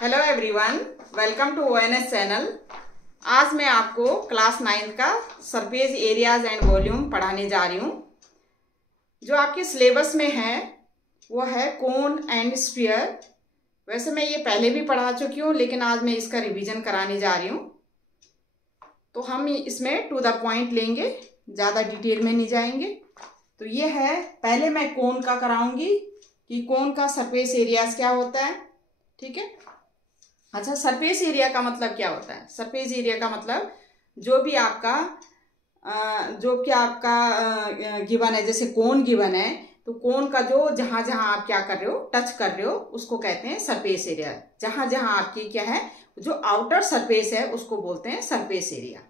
Hello everyone, welcome to ONS channel. आज मैं आपको क्लास 9 का सरफेस एरियाज एंड वॉल्यूम पढ़ाने जा रही हूँ। जो आपके सिलेबस में है वो है कोन एंड स्फीयर। वैसे मैं ये पहले भी पढ़ा चुकी हूँ, लेकिन आज मैं इसका रिवीजन कराने जा रही हूँ। तो हम इसमें टू द पॉइंट लेंगे, ज़्यादा डिटेल में नहीं जाएंगे। तो ये है, पहले मैं कोन का कराऊंगी कि कोन का सरफेस एरियाज क्या होता है। ठीक है। अच्छा, सरफेस एरिया का मतलब क्या होता है? सरफेस एरिया का मतलब जो भी आपका गिवन है, जैसे कोन गिवन है तो कोन का जो जहां जहां आप क्या कर रहे हो, टच कर रहे हो, उसको कहते हैं सरफेस एरिया। जहां जहां आपकी क्या है, जो आउटर सरफेस है उसको बोलते हैं सरफेस एरिया।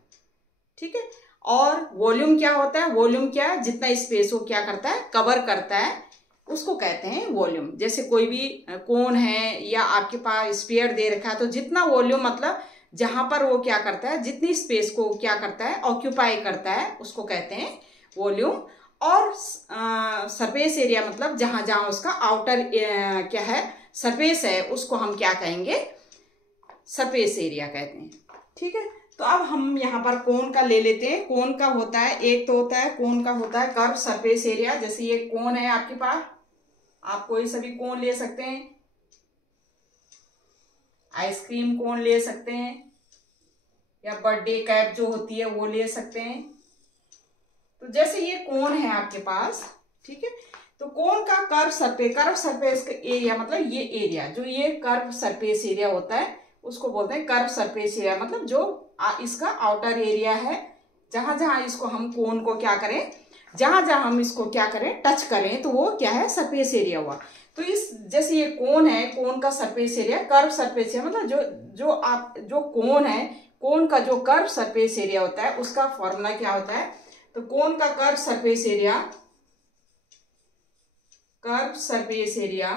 ठीक है। और वॉल्यूम क्या होता है? वॉल्यूम क्या, जितना स्पेस वो क्या करता है, कवर करता है, उसको कहते हैं वॉल्यूम। जैसे कोई भी कोन है या आपके पास स्फीयर दे रखा है, तो जितना वॉल्यूम मतलब जहां पर वो क्या करता है, जितनी स्पेस को क्या करता है, ऑक्यूपाई करता है, उसको कहते हैं वॉल्यूम। और सरफेस एरिया मतलब जहां जहां उसका आउटर क्या है, सरफेस है, उसको हम क्या कहेंगे, सरफेस एरिया कहते हैं। ठीक है। तो अब हम यहाँ पर कोन का ले लेते हैं। कोन का होता है, एक तो होता है कोन का होता है कर्व सरफेस एरिया। जैसे ये कोन है आपके पास, आप कोई सभी कोन ले सकते हैं, आइसक्रीम कोन ले सकते हैं, या बर्थडे कैप जो होती है वो ले सकते हैं। तो जैसे ये कोन है आपके पास, ठीक है, तो कोन का कर्व सरफेस का एरिया मतलब ये एरिया, जो ये कर्व सरफेस एरिया होता है उसको बोलते हैं कर्व सरफेस एरिया। मतलब जो इसका आउटर एरिया है, जहां जहां इसको हम कोन को क्या करें, जहां जहां हम इसको क्या करें, टच करें, तो वो क्या है, सरफेस एरिया हुआ। तो इस जैसे ये कोन है, कोन का surface area curve surface area मतलब जो कोन है, कोन का जो कर्व सरफेस एरिया होता है उसका फॉर्मूला क्या होता है। तो कोन का curve surface area, curve surface area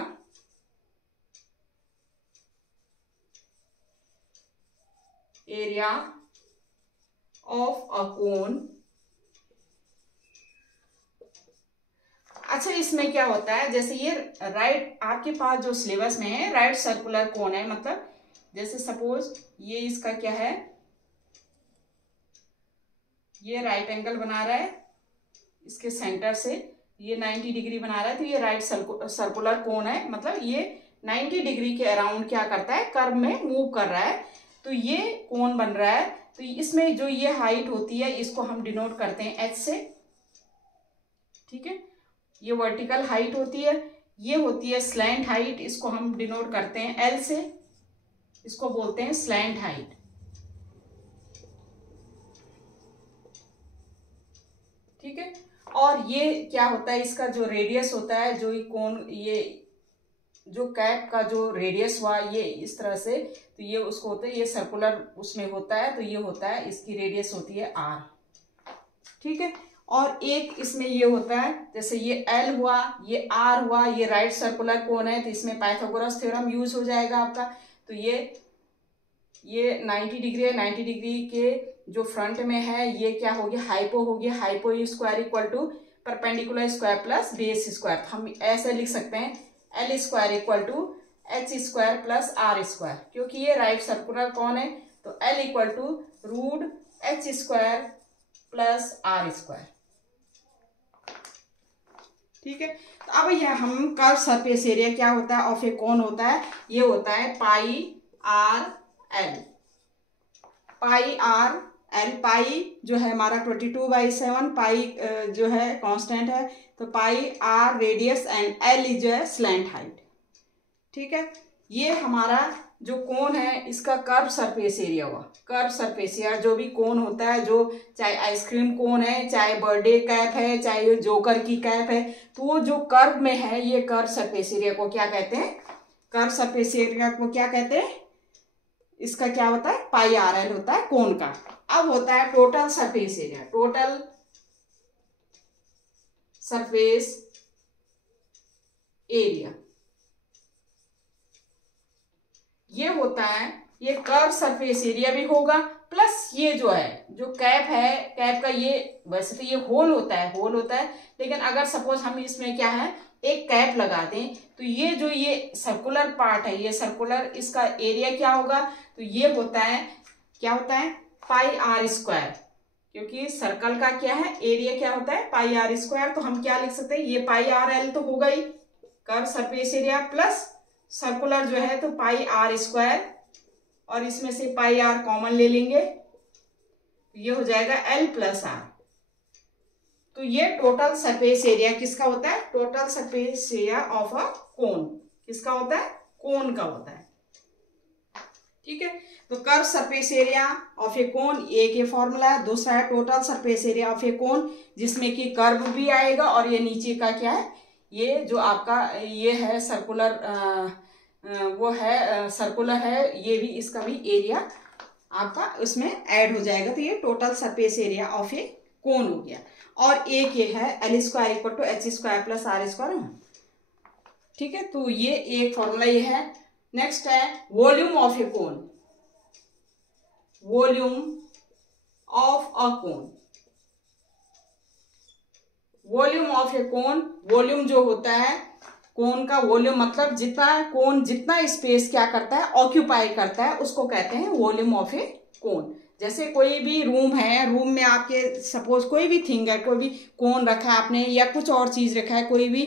of a cone. अच्छा, इसमें क्या होता है, जैसे ये राइट आपके पास जो सिलेबस में है, राइट सर्कुलर कोन है, मतलब जैसे सपोज ये इसका क्या है, ये राइट एंगल बना रहा है इसके सेंटर से, ये 90 डिग्री बना रहा है, तो ये राइट सर्कुलर कोन है। मतलब ये 90 डिग्री के अराउंड क्या करता है, कर्व में मूव कर रहा है, तो ये कोन बन रहा है। तो इसमें जो ये हाइट होती है इसको हम डिनोट करते हैं H से। ठीक है। ये वर्टिकल हाइट होती है, ये होती है स्लैंट हाइट, इसको हम डिनोट करते हैं L से, इसको बोलते हैं स्लैंट हाइट। ठीक है। और ये क्या होता है, इसका जो रेडियस होता है, जो कोन, ये जो कैप का जो रेडियस हुआ ये इस तरह से, तो ये उसको होता है, ये सर्कुलर उसमें होता है, तो ये होता है, इसकी रेडियस होती है R। ठीक है। और एक इसमें ये होता है, जैसे ये L हुआ, ये R हुआ, ये राइट सर्कुलर कोन है, तो इसमें पाइथागोरस थ्योरम यूज हो जाएगा आपका। तो ये 90 डिग्री है, 90 डिग्री के जो फ्रंट में है ये क्या हो गया, हाइपो हो गया। Hypo square equal to perpendicular square plus base square. हम ऐसे लिख सकते हैं L square equal to H square plus R square, क्योंकि ये राइट सर्कुलर कोन है, तो L equal to root H square plus R square. ठीक है। तो अब यह हम कर्व सरफेस एरिया क्या होता है ऑफ ए कोन होता है, ये होता है पाई R L। पाई R L, पाई जो है हमारा 22/7, पाई जो है कांस्टेंट है, तो पाई R रेडियस एंड L जो है स्लैंट हाइट। ठीक है। ये हमारा जो कोन है इसका कर्व सरफेस एरिया हुआ। कर्व सरफेस एरिया जो भी कोन होता है, जो चाहे आइसक्रीम कोन है, चाहे बर्थडे कैप है, चाहे जोकर की कैप है, तो वो जो कर्व में है, ये कर्व सरफेस एरिया को क्या कहते हैं, कर्व सरफेस एरिया को क्या कहते हैं, इसका क्या होता है, पाई RL होता है कोन का। अब होता है total surface area. Total surface area ये होता है, ये कर्व सरफेस एरिया भी होगा, प्लस ये जो है, जो कैप है, कैप का ये वैसे तो ये होल होता है, लेकिन अगर सपोज हम इसमें क्या है एक कैप लगा दें तो ये जो ये सर्कुलर पार्ट है, ये सर्कुलर, इसका एरिया क्या होगा, तो ये होता है, क्या होता है, पाई आर स्क्वायर, क्योंकि सर्कल का क्या है एरिया क्या होता है, पाई आर स्क्वायर। तो हम क्या लिख सकते हैं, ये पाई आर एल तो होगा ही, curve surface area plus circular जो है तो पाई आर स्क्वायर, और इसमें से पाई आर कॉमन ले लेंगे, ये हो जाएगा एल प्लस आर। तो ये टोटल सरफेस एरिया किसका होता है, total surface area of a cone किसका होता है, कोन का होता है। ठीक है, तो curve surface area of a कोन एक ये फॉर्मूला है, दूसरा है total surface area of a कोन, जिसमें कि कर्व भी आएगा और ये नीचे का क्या है, ये जो आपका ये है सर्कुलर, वो है सर्कुलर है, ये भी, इसका भी एरिया आपका उसमें ऐड हो जाएगा। तो ये total surface area of a cone हो गया। और एक ये है L square equal to H square plus R square. ठीक है, तो ये एक फॉर्मूला ये है। नेक्स्ट है volume of a cone, volume of a cone, volume of a cone, volume जो होता है कोन का, वॉल्यूम मतलब जितना कोन जितना स्पेस क्या करता है ऑक्यूपाई करता है उसको कहते हैं वॉल्यूम ऑफ ए कोन। जैसे कोई भी रूम है, रूम में आपके सपोज कोई भी थिंग है, कोई भी कोन रखा है आपने या कुछ और चीज रखा है, कोई भी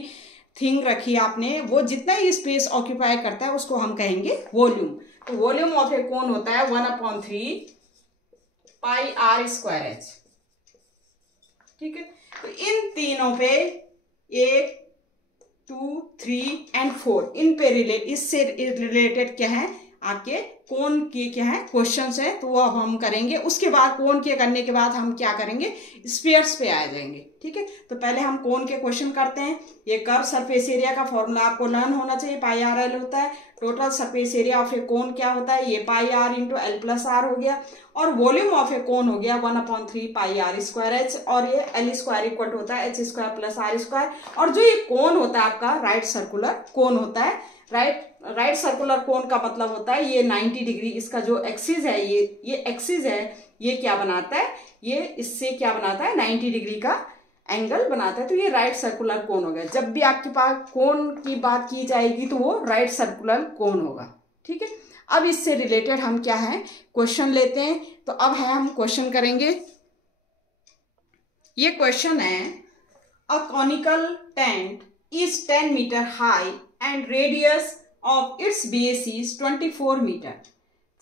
थिंग रखी है आपने, वो जितना ही स्पेस ऑक्यूपाई करता है उसको हम कहेंगे वॉल्यूम। तो वॉल्यूम ऑफ ए कोन होता है 1/3 पाई आर स्क्वायर एच। ठीक है, तो इन तीनों पे 1, 2, 3 एंड 4 इन पे इससे रिलेटेड क्या है आपके कोन के क्या है क्वेश्चंस है, तो वो अब हम करेंगे। उसके बाद कोन के करने के बाद हम क्या करेंगे, स्फीयर्स पे आ जाएंगे। ठीक है, तो पहले हम कोन के क्वेश्चन करते हैं। ये कर्व सरफेस एरिया का फॉर्मूला आपको लर्न होना चाहिए, पाई आर एल होता है। Total surface area of a cone क्या होता है, ये pi R into L plus R हो गया। और वॉल्यूम ऑफ ए कोन हो गया 1/3 पाई आर स्क्वायर एच, और ये एल स्क्वायर इक्वल होता है H square plus R square. और जो ये कोन होता है आपका राइट सर्कुलर कोन होता है। राइट सर्कुलर कोन का मतलब होता है ये 90 डिग्री, इसका जो एक्सिस है ये एक्सिस है, ये क्या बनाता है, ये इससे क्या बनाता है 90 डिग्री का एंगल बनाता है। तो ये राइट सर्कुलर कोन हो गया। जब भी आपके पास कोन की बात की जाएगी तो वो राइट सर्कुलर कोन होगा। ठीक है, अब इससे रिलेटेड हम क्या है क्वेश्चन लेते हैं। तो अब है हम क्वेश्चन करेंगे। ये क्वेश्चन है, a conical tent is 10 metre high and radius of its base is 24 meter.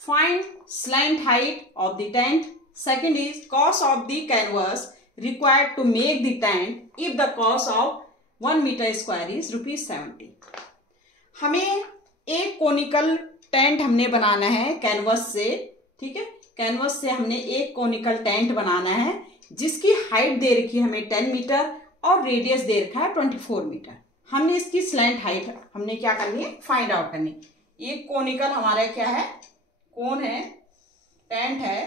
Find slant height of the tent. Second is cost of the canvas required to make the tent if the cost of 1 meter square is ₹70. हमें एक conical tent हमने बनाना है canvas से। ठीक है, canvas से हमने एक कोनिकल टेंट बनाना है जिसकी हाइट दे रखी है हमें 10 मीटर और रेडियस दे रखा है 24 मीटर। हमने इसकी स्लैंट हाइट हमने क्या करनी है, फाइंड आउट करनी है। एक कोनिकल हमारा क्या है, कोन है, टेंट है।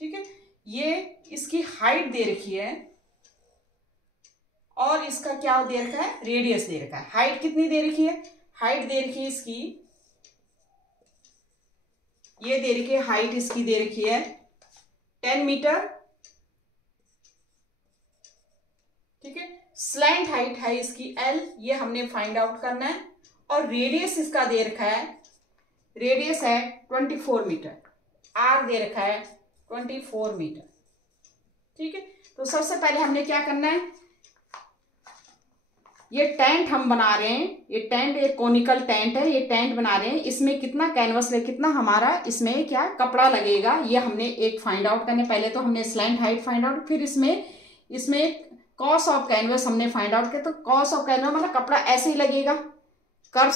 ठीक है, ये इसकी हाइट दे रखी है और इसका क्या दे रखा है, रेडियस दे रखा है। हाइट कितनी दे रखी है, हाइट दे रखी है इसकी, ये दे रखी है हाइट इसकी दे रखी है 10 मीटर। ठीक है, स्लैंट हाइट है इसकी L, ये हमने फाइंड आउट करना है। और रेडियस इसका दे रखा है, रेडियस है 24 मीटर, R दे रखा है 24 मीटर। ठीक है, तो सबसे पहले हमने क्या करना है, ये टेंट हम बना रहे हैं, ये टेंट एक कोनिकल टेंट है, ये टेंट बना रहे हैं। इसमें कितना कैनवस लगे, कितना हमारा इसमें क्या कपड़ा लगेगा, ये हमने एक फाइंड आउट करने। पहले तो हमने स्लैंट हाइट फाइंड आउट, फिर इसमें कॉस्ट ऑफ कैनवस हमने फाइंड आउट किया। तो कॉस्ट ऑफ कैनवस मतलब कपड़ा ऐसे ही लगेगा, कर्व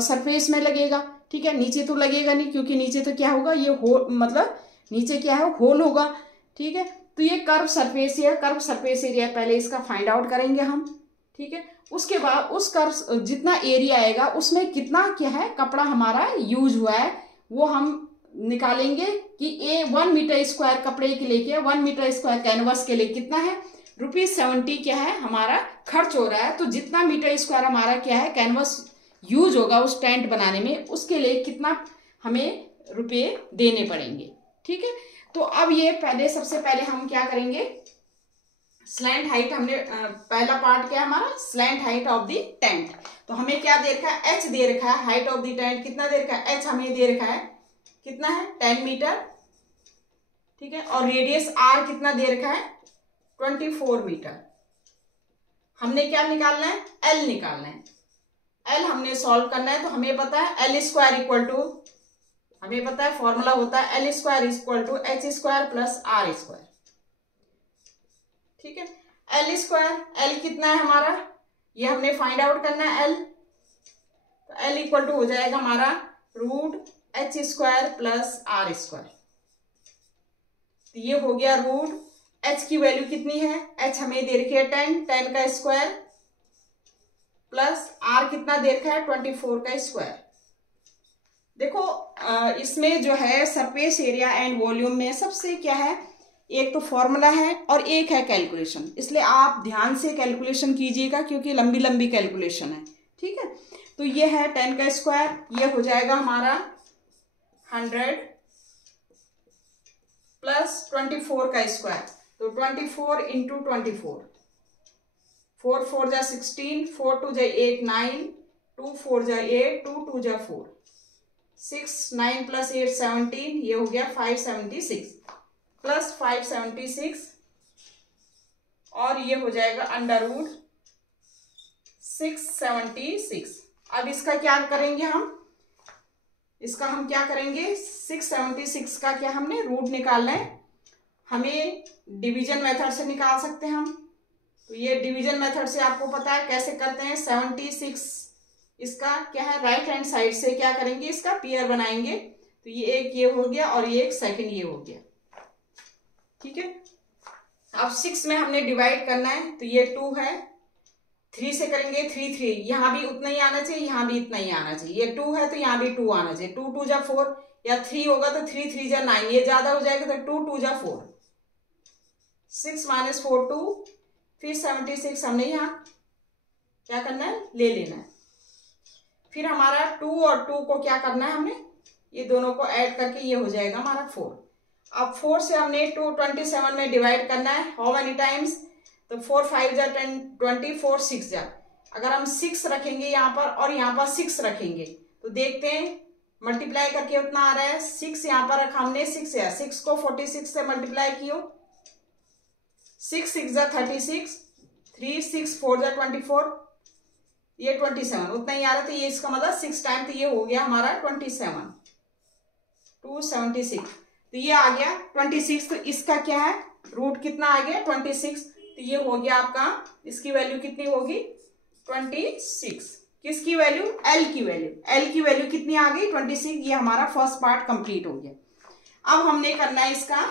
सरफेस में लगेगा। ठीक है, नीचे तो लगेगा नहीं, क्योंकि नीचे तो क्या होगा, ये होल, मतलब नीचे क्या है, होल होगा। ठीक है, तो ये कर्व सरफेस है, कर्व सरफेस एरिया पहले इसका फाइंड आउट करेंगे हम। ठीक है, उसके बाद उस कर्व जितना एरिया आएगा उसमें कितना क्या है कपड़ा हमारा यूज हुआ है, वो हम निकालेंगे कि 1 मीटर स्क्वायर कपड़े के लिए क्या, 1 मीटर स्क्वायर कैनवस के लिए कितना है, ₹70 क्या है हमारा खर्च हो रहा है। तो जितना मीटर स्क्वायर हमारा क्या है कैनवस यूज होगा उस टेंट बनाने में, उसके लिए कितना हमें रुपए देने पड़ेंगे। ठीक है, तो अब ये पहले सबसे पहले हम क्या करेंगे, स्लैंट हाइट हमने पहला पार्ट क्या है हमारा, slant height of the tent. तो हमें क्या दे रखा है, एच दे रखा है, हाइट ऑफ द टेंट कितना दे रखा है, एच हमें दे रखा है, कितना है 10 मीटर। ठीक है, और रेडियस आर कितना दे रखा है 24 मीटर। हमने क्या निकालना है, एल निकालना है। एल हमने सॉल्व करना है, तो हमें पता है एल स्क्वायर इक्वल टू, हमें पता है फॉर्मूला होता है L square equal to H square plus R square. ठीक है, एल स्क्वायर, एल कितना है हमारा, ये हमने फाइंड आउट करना है एल। तो एल इक्वल टू हो जाएगा हमारा root H square plus R square. तो ये हो गया रूट, एच की वैल्यू कितनी है, एच हमें दे रखी है 10, 10 का स्क्वायर प्लस आर कितना दे रखा है 24 का स्क्वायर। देखो इसमें जो है सरफेस एरिया एंड वॉल्यूम में सबसे क्या है, एक तो फॉर्मूला है और एक है कैलकुलेशन, इसलिए आप ध्यान से कैलकुलेशन कीजिएगा क्योंकि लंबी लंबी कैलकुलेशन है। ठीक है, तो ये है 10 का स्क्वायर, ये हो जाएगा हमारा 100 प्लस 24 का स्क्वायर, तो 24 इंटू 24, 4 4 जा 16, 4 2 जा 8 9, 2 4 जा 8, 2 2 जा 4, 6 9 प्लस 8 17, ये हो गया 576 प्लस 576, और ये हो जाएगा अंडर रूट 676। अब इसका क्या करेंगे हम, इसका हम क्या करेंगे, 676 का क्या हमने रूट निकालना है, हमें डिवीजन मेथड से निकाल सकते हैं हम। तो ये डिवीजन मेथड से आपको पता है कैसे करते हैं, 76 इसका क्या है राइट हैंड साइड से क्या करेंगे, इसका पेयर बनाएंगे। तो ये एक ये हो गया और ये एक सेकंड ये हो गया। ठीक है, अब 6 में हमने डिवाइड करना है, तो ये 2 है, 3 से करेंगे 3 3, यहां भी उतना ही आना चाहिए, यहां भी इतना ही आना चाहिए, ये 2 है तो यहां भी 2 आना चाहिए, 2 2 जा 4, या 3 होगा तो 3 3 जा 9, ये ज्यादा हो जाएगा तो 2 2 जा 4, 6 माइनस 4 2, फिर 76 हमने यहाँ क्या करना है ले लेना है, फिर हमारा 2 और 2 को क्या करना है हमने, ये दोनों को ऐड करके ये हो जाएगा हमारा 4। अब 4 से हमने 227 में डिवाइड करना है, हाउ मेनी टाइम्स, तो 4 5 जा 20, 4 6 जा, अगर हम 6 रखेंगे यहाँ पर और यहाँ पर 6 रखेंगे तो देखते हैं मल्टीप्लाई करके उतना आ रहा है, 6 यहाँ पर रखा हमने, 6 है, 6 को 46 से मल्टीप्लाई कियो, 6 6 जा 36, 3 6 4 जा 24, ये 27 उतना ही आ रहा था, ये इसका मतलब 6 टाइम, तो ये हो गया हमारा 27 276, तो ये आ गया 26। तो इसका क्या है रूट कितना आ गया 26, तो ये हो गया आपका, इसकी वैल्यू कितनी होगी 26, किसकी वैल्यू, एल की वैल्यू, एल की वैल्यू कितनी आ गई 26। ये हमारा फर्स्ट पार्ट कंप्लीट हो गया। अब हमने करना है इसका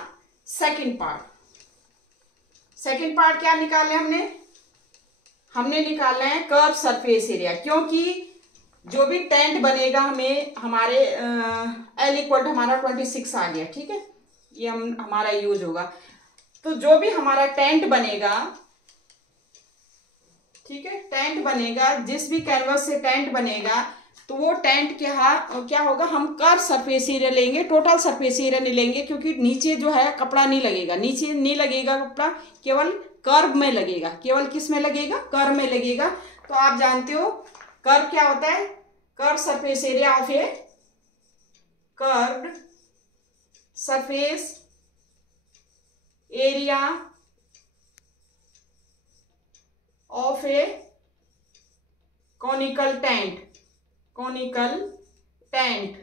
सेकंड पार्ट। सेकंड पार्ट क्या निकालना है हमने निकालना है कर्व सरफेस एरिया, क्योंकि जो भी टेंट बनेगा हमें हमारे एल इक्वल टू हमारा 26 आ गया। ठीक है, ये हमारा यूज होगा। तो जो भी हमारा टेंट बनेगा, ठीक है, टेंट बनेगा, जिस भी कैनवस से टेंट बनेगा तो वो टेंट क्या होगा, हम कर्व सरफेस एरिया लेंगे, टोटल सरफेस एरिया नहीं लेंगे, क्योंकि नीचे जो है कपड़ा नहीं लगेगा, नीचे नहीं लगेगा कपड़ा, केवल कर्व में लगेगा। केवल किस में लगेगा, कर्व में लगेगा। तो आप जानते हो कर्व क्या होता है, curve surface area of A curved surface area of A conical tent. Conical tent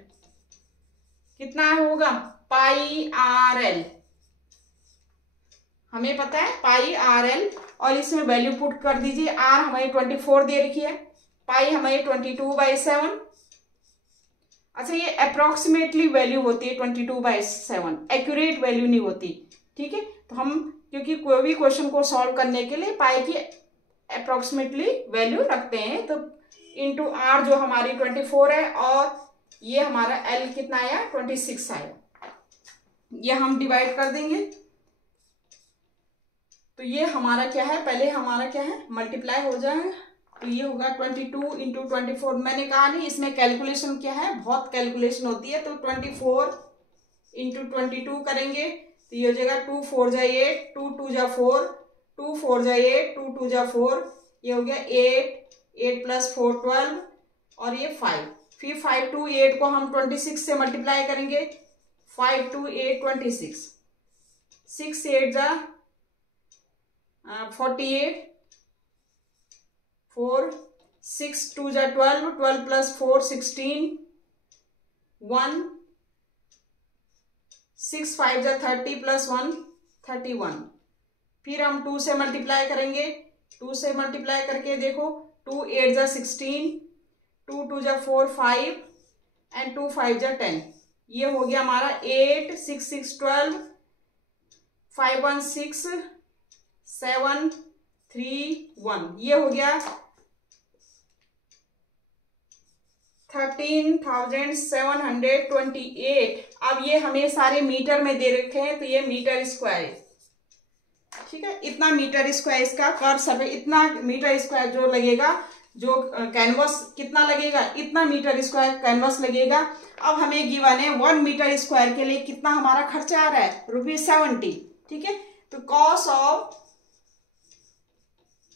कितना होगा, पाई आर एल, हमें पता है पाई आर एल, और इसमें वैल्यू पुट कर दीजिए। आर हमें 24 दे रखी है, पाई हमें 22/7। अच्छा, ये अप्रोक्सीमेटली वैल्यू होती है 22/7, एक्यूरेट वैल्यू नहीं होती। ठीक है, तो हम क्योंकि कोई भी क्वेश्चन को सॉल्व करने के लिए पाई की अप्रोक्सीमेटली वैल्यू रखते हैं, तो इंटू आर जो हमारी 24 है, और ये हमारा एल कितना आया 26 आया, ये हम डिवाइड कर देंगे। तो ये हमारा क्या है, पहले हमारा क्या है मल्टीप्लाई हो जाएगा, तो ये होगा 22 इंटू 24। मैंने कहा नहीं इसमें कैलकुलेशन क्या है, बहुत कैलकुलेशन होती है। तो 24 इंटू 22 करेंगे तो ये हो जाएगा 2 4 जा 8, 2 2 जा 4, 2 4 जा 8, 2 2 जा 4, ये हो गया 8, 8 प्लस 4 12 और ये 5। फिर 5 टू 8 को हम 26 से मल्टीप्लाई करेंगे। 5 टू 8 26, 6 8 जा 48, 4 6 2 जा 12, 12 प्लस 4 16, 1 6 5 जा 30 प्लस 1 31। फिर हम 2 से मल्टीप्लाई करेंगे। 2 से मल्टीप्लाई करके देखो 2 8 जा 16, 2 2 जा 4 5 एंड 2 5 जा 10। ये हो गया हमारा 8 6 6 12, 5 1 6 7 3 1। ये हो गया 13,728। अब ये हमें सारे मीटर में दे रखे हैं तो ये मीटर स्क्वायर है, ठीक है। इतना मीटर स्क्वायर इसका कर सके, इतना मीटर स्क्वायर जो लगेगा, जो कैनवस कितना लगेगा, इतना मीटर स्क्वायर कैनवस लगेगा। अब हमें गिवन है 1 मीटर स्क्वायर के लिए कितना हमारा खर्चा आ रहा है, ₹70, ठीक है। तो cost of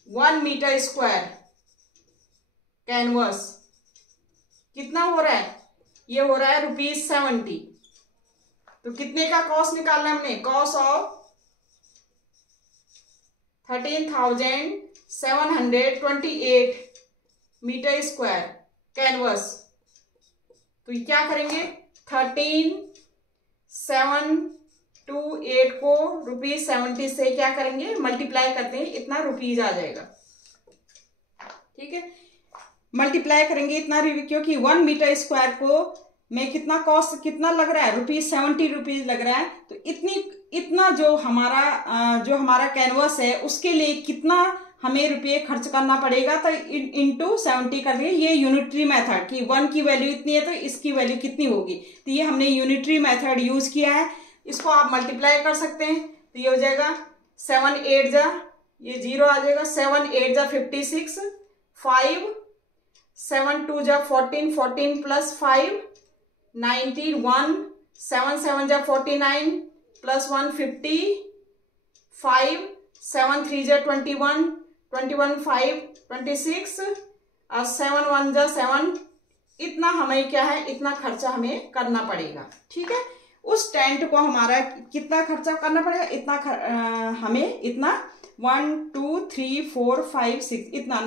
1 metre square canvas कितना हो रहा है, ये हो रहा है ₹70। तो कितने का कॉस्ट निकालना है हमने, cost of 13,728 metre square canvas. तो क्या करेंगे, 13,728 को ₹70 से क्या करेंगे, मल्टीप्लाई करते हैं, इतना रुपीज आ जाएगा, ठीक है। मल्टीप्लाई करेंगे इतना, क्योंकि 1 मीटर स्क्वायर को में कितना कॉस्ट कितना लग रहा है, ₹70 लग रहा है। तो इतना जो हमारा कैनवस है उसके लिए कितना हमें रुपये खर्च करना पड़ेगा, तो इंटू 70 कर देंगे। ये यूनिटरी मेथड की 1 की वैल्यू इतनी है तो इसकी वैल्यू कितनी होगी, तो ये हमने यूनिटरी मेथड यूज किया है। इसको आप मल्टीप्लाई कर सकते हैं तो ये हो जाएगा 7 8 जा, ये 0 आ जाएगा, 7 8 जा 56, 5 7 2 जा 14, 14 प्लस 5 19, 1 7 7 जा 49 प्लस 1 50, 5 7 3 जा 21, 21 5 26 और 7 1 जा 7। इतना हमें क्या है, इतना खर्चा हमें करना पड़ेगा, ठीक है। उस टेंट को हमारा कितना खर्चा करना पड़ेगा, इतना हमें इतना 1 2 3 4 5 6 इतना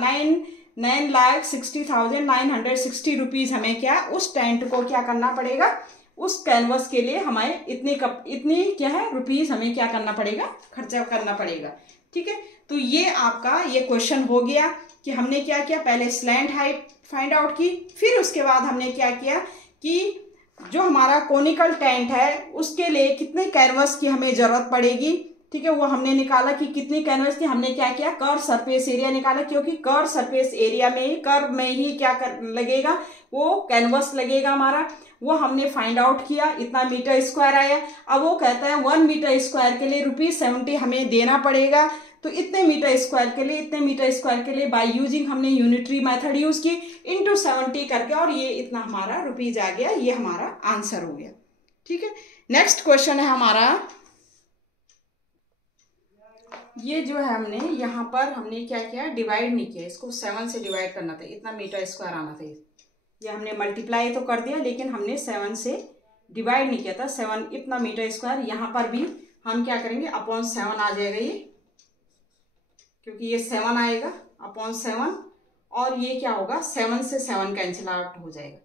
9,60,960 रुपीज हमें क्या, उस टेंट को क्या करना पड़ेगा, उस कैनवस के लिए हमें इतनी क्या है रुपीज हमें क्या करना पड़ेगा, खर्चा करना पड़ेगा, ठीक है। तो ये आपका ये क्वेश्चन हो गया कि हमने क्या किया, पहले स्लैंट हाइट फाइंड आउट की, फिर उसके बाद हमने क्या किया कि जो हमारा कोनिकल टेंट है उसके लिए कितने कैनवस की हमें जरूरत पड़ेगी, ठीक है। वो हमने निकाला कि कितनी कैनवस की, हमने क्या किया, कर्व सरफेस एरिया निकाला, क्योंकि कर्व सरफेस एरिया में ही कर्व में ही क्या लगेगा, वो कैनवस लगेगा हमारा, वो हमने फाइंड आउट किया, इतना मीटर स्क्वायर आया। अब वो कहता है 1 मीटर स्क्वायर के लिए ₹70 हमें देना पड़ेगा। तो इतने मीटर स्क्वायर के लिए बाय यूजिंग हमने यूनिटरी मेथड यूज की, इंटू 70 करके, और ये इतना हमारा रुपीज आ गया, ये हमारा आंसर हो गया, ठीक है। नेक्स्ट क्वेश्चन है हमारा, ये जो है हमने यहाँ पर हमने क्या किया, डिवाइड नहीं किया, इसको 7 से डिवाइड करना था, इतना मीटर स्क्वायर आना था। ये हमने मल्टीप्लाई तो कर दिया लेकिन हमने 7 से डिवाइड नहीं किया था। 7 इतना मीटर स्क्वायर, यहाँ पर भी हम क्या करेंगे, अपॉन 7 आ जाएगा ये, क्योंकि ये 7 आएगा अपॉन 7, और ये क्या होगा, 7 से 7 कैंसिल आउट हो जाएगा,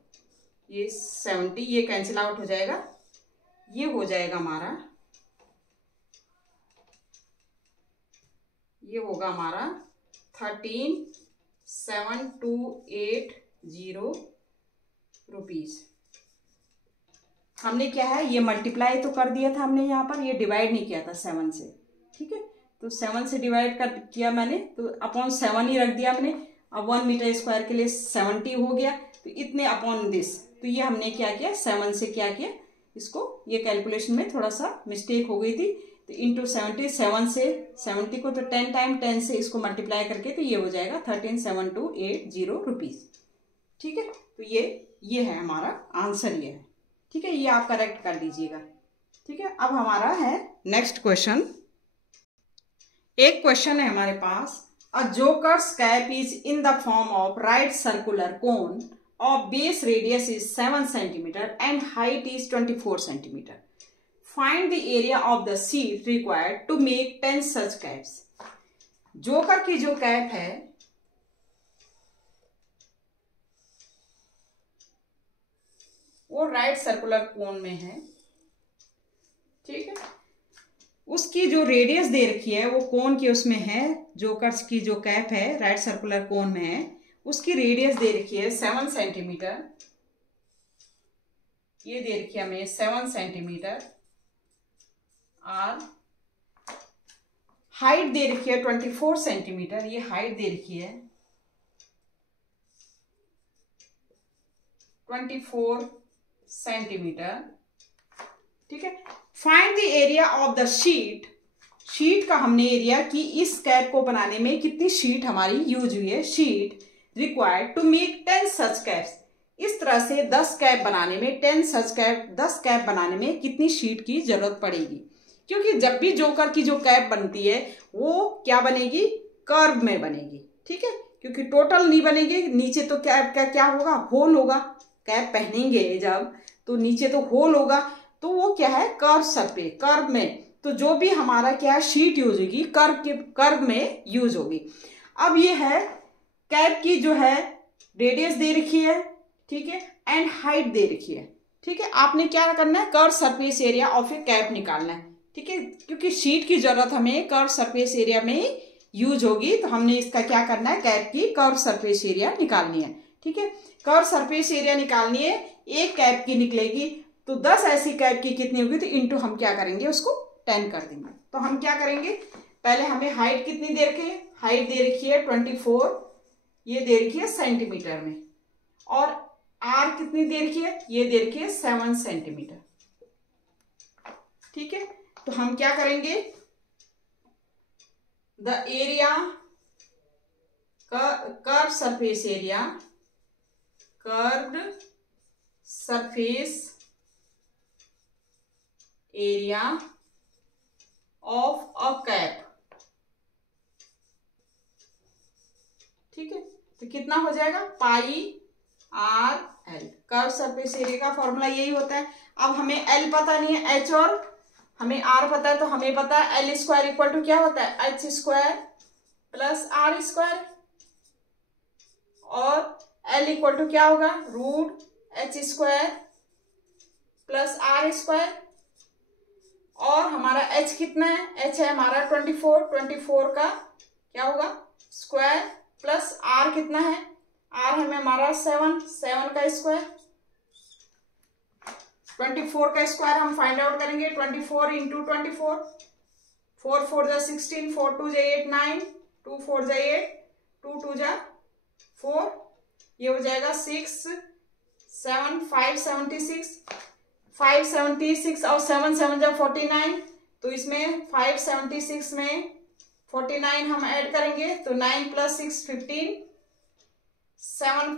ये 70 ये कैंसिल आउट हो जाएगा, ये हो जाएगा हमारा, ये होगा हमारा 13,728 रुपीज। हमने क्या है, ये मल्टीप्लाई तो कर दिया था हमने, यहाँ पर ये डिवाइड नहीं किया था 7 से, ठीक है। तो 7 से डिवाइड कर किया मैंने, तो अपॉन 7 ही रख दिया हमने। अब 1 मीटर स्क्वायर के लिए 70 हो गया, तो इतने अपॉन दिस, तो ये हमने क्या किया, 7 से क्या किया, इसको ये कैलकुलेशन में थोड़ा सा मिस्टेक हो गई थी, तो इंटू 70, 7 से 70 को तो 10 टाइम 10 से इसको मल्टीप्लाई करके तो ये हो जाएगा 13,7,280 रुपीज। ठीक है, तो ये है हमारा आंसर, ये है। ठीक है, ये आप करेक्ट कर लीजिएगा। ठीक है, अब हमारा है नेक्स्ट क्वेश्चन। एक क्वेश्चन है हमारे पास, a joker's cap is in the form of right circular cone of base radius is 7 centimetre and height is 24 centimetre. Find the area of the sheet required to make 10 such caps. Joker की जो cap है वो right circular कोन में है। ठीक है, उसकी जो रेडियस दे रखी है वो कोन की उसमें है, जोकर्स की जो कैप है राइट सर्कुलर कोन में है, उसकी रेडियस दे रखी है 7 सेंटीमीटर। ये दे रखी है हमें 7 सेंटीमीटर और हाइट दे रखी है 24 सेंटीमीटर। ये हाइट दे रखी है 24 सेंटीमीटर। ठीक है, find the area of the sheet. Sheet का हमने एरिया कि इस कैप को बनाने में कितनी शीट हमारी यूज हुई है। Sheet required to make 10 such caps. इस तरह से 10 कैप बनाने में 10 कैप बनाने में कितनी शीट की जरूरत पड़ेगी, क्योंकि जब भी जोकर की जो कैप बनती है वो क्या बनेगी, कर्व में बनेगी। ठीक है, क्योंकि टोटल नहीं बनेगी। नीचे तो कैप का क्या होगा, होल होगा। कैप पहनेंगे जब तो नीचे तो होल होगा, तो वो क्या है, कर्व सरफेस, कर्व में। तो जो भी हमारा क्या है शीट यूज होगी कर्व में यूज होगी। अब ये है कैप की जो है रेडियस दे रखी है। ठीक है, एंड हाइट दे रखी है। ठीक है, आपने क्या करना है, curve surface area of A cap निकालना है। ठीक है, क्योंकि शीट की जरूरत हमें कर्व सरफेस एरिया में यूज होगी, तो हमने इसका क्या करना है, कैप की कर्व सरफेस एरिया निकालनी है। ठीक है, कर्व सरफेस एरिया निकालनी है, एक कैप की निकलेगी, तो 10 ऐसी कैप की कितनी होगी, तो इंटू हम क्या करेंगे, उसको 10 कर देंगे। तो हम क्या करेंगे, पहले हमें हाइट कितनी दे रखी है, हाइट दे रखी है 24, ये दे रखी है सेंटीमीटर में, और आर कितनी दे रखी है, ये दे रखी है 7 सेंटीमीटर। ठीक है, तो हम क्या करेंगे, the area curve surface area, curved surface area of a cap. ठीक है, तो कितना हो जाएगा, pi R L. Curve surface area का फॉर्मूला यही होता है। अब हमें एल पता नहीं है, एच और हमें आर पता है, तो हमें पता है एल स्क्वायर इक्वल टू क्या होता है, H square plus R square, और एल इक्वल टू क्या होगा, root H square plus R square, और हमारा एच कितना है, एच है हमारा 24 का क्या होगा स्क्वायर, प्लस आर कितना है, आर है हमारा 7 का स्क्वायर। 24 का स्क्वायर हम फाइंड आउट करेंगे, 24 इंटू 24, 4 4 जा 16, 4 2 जा 8 9, 2 4 जा 8, 2 2 जा 4, ये हो जाएगा 6 7 576, 576 और 7 7 जा 49, तो इसमें 576 में 49 हम ऐड करेंगे, तो 9 प्लस 6 15, 7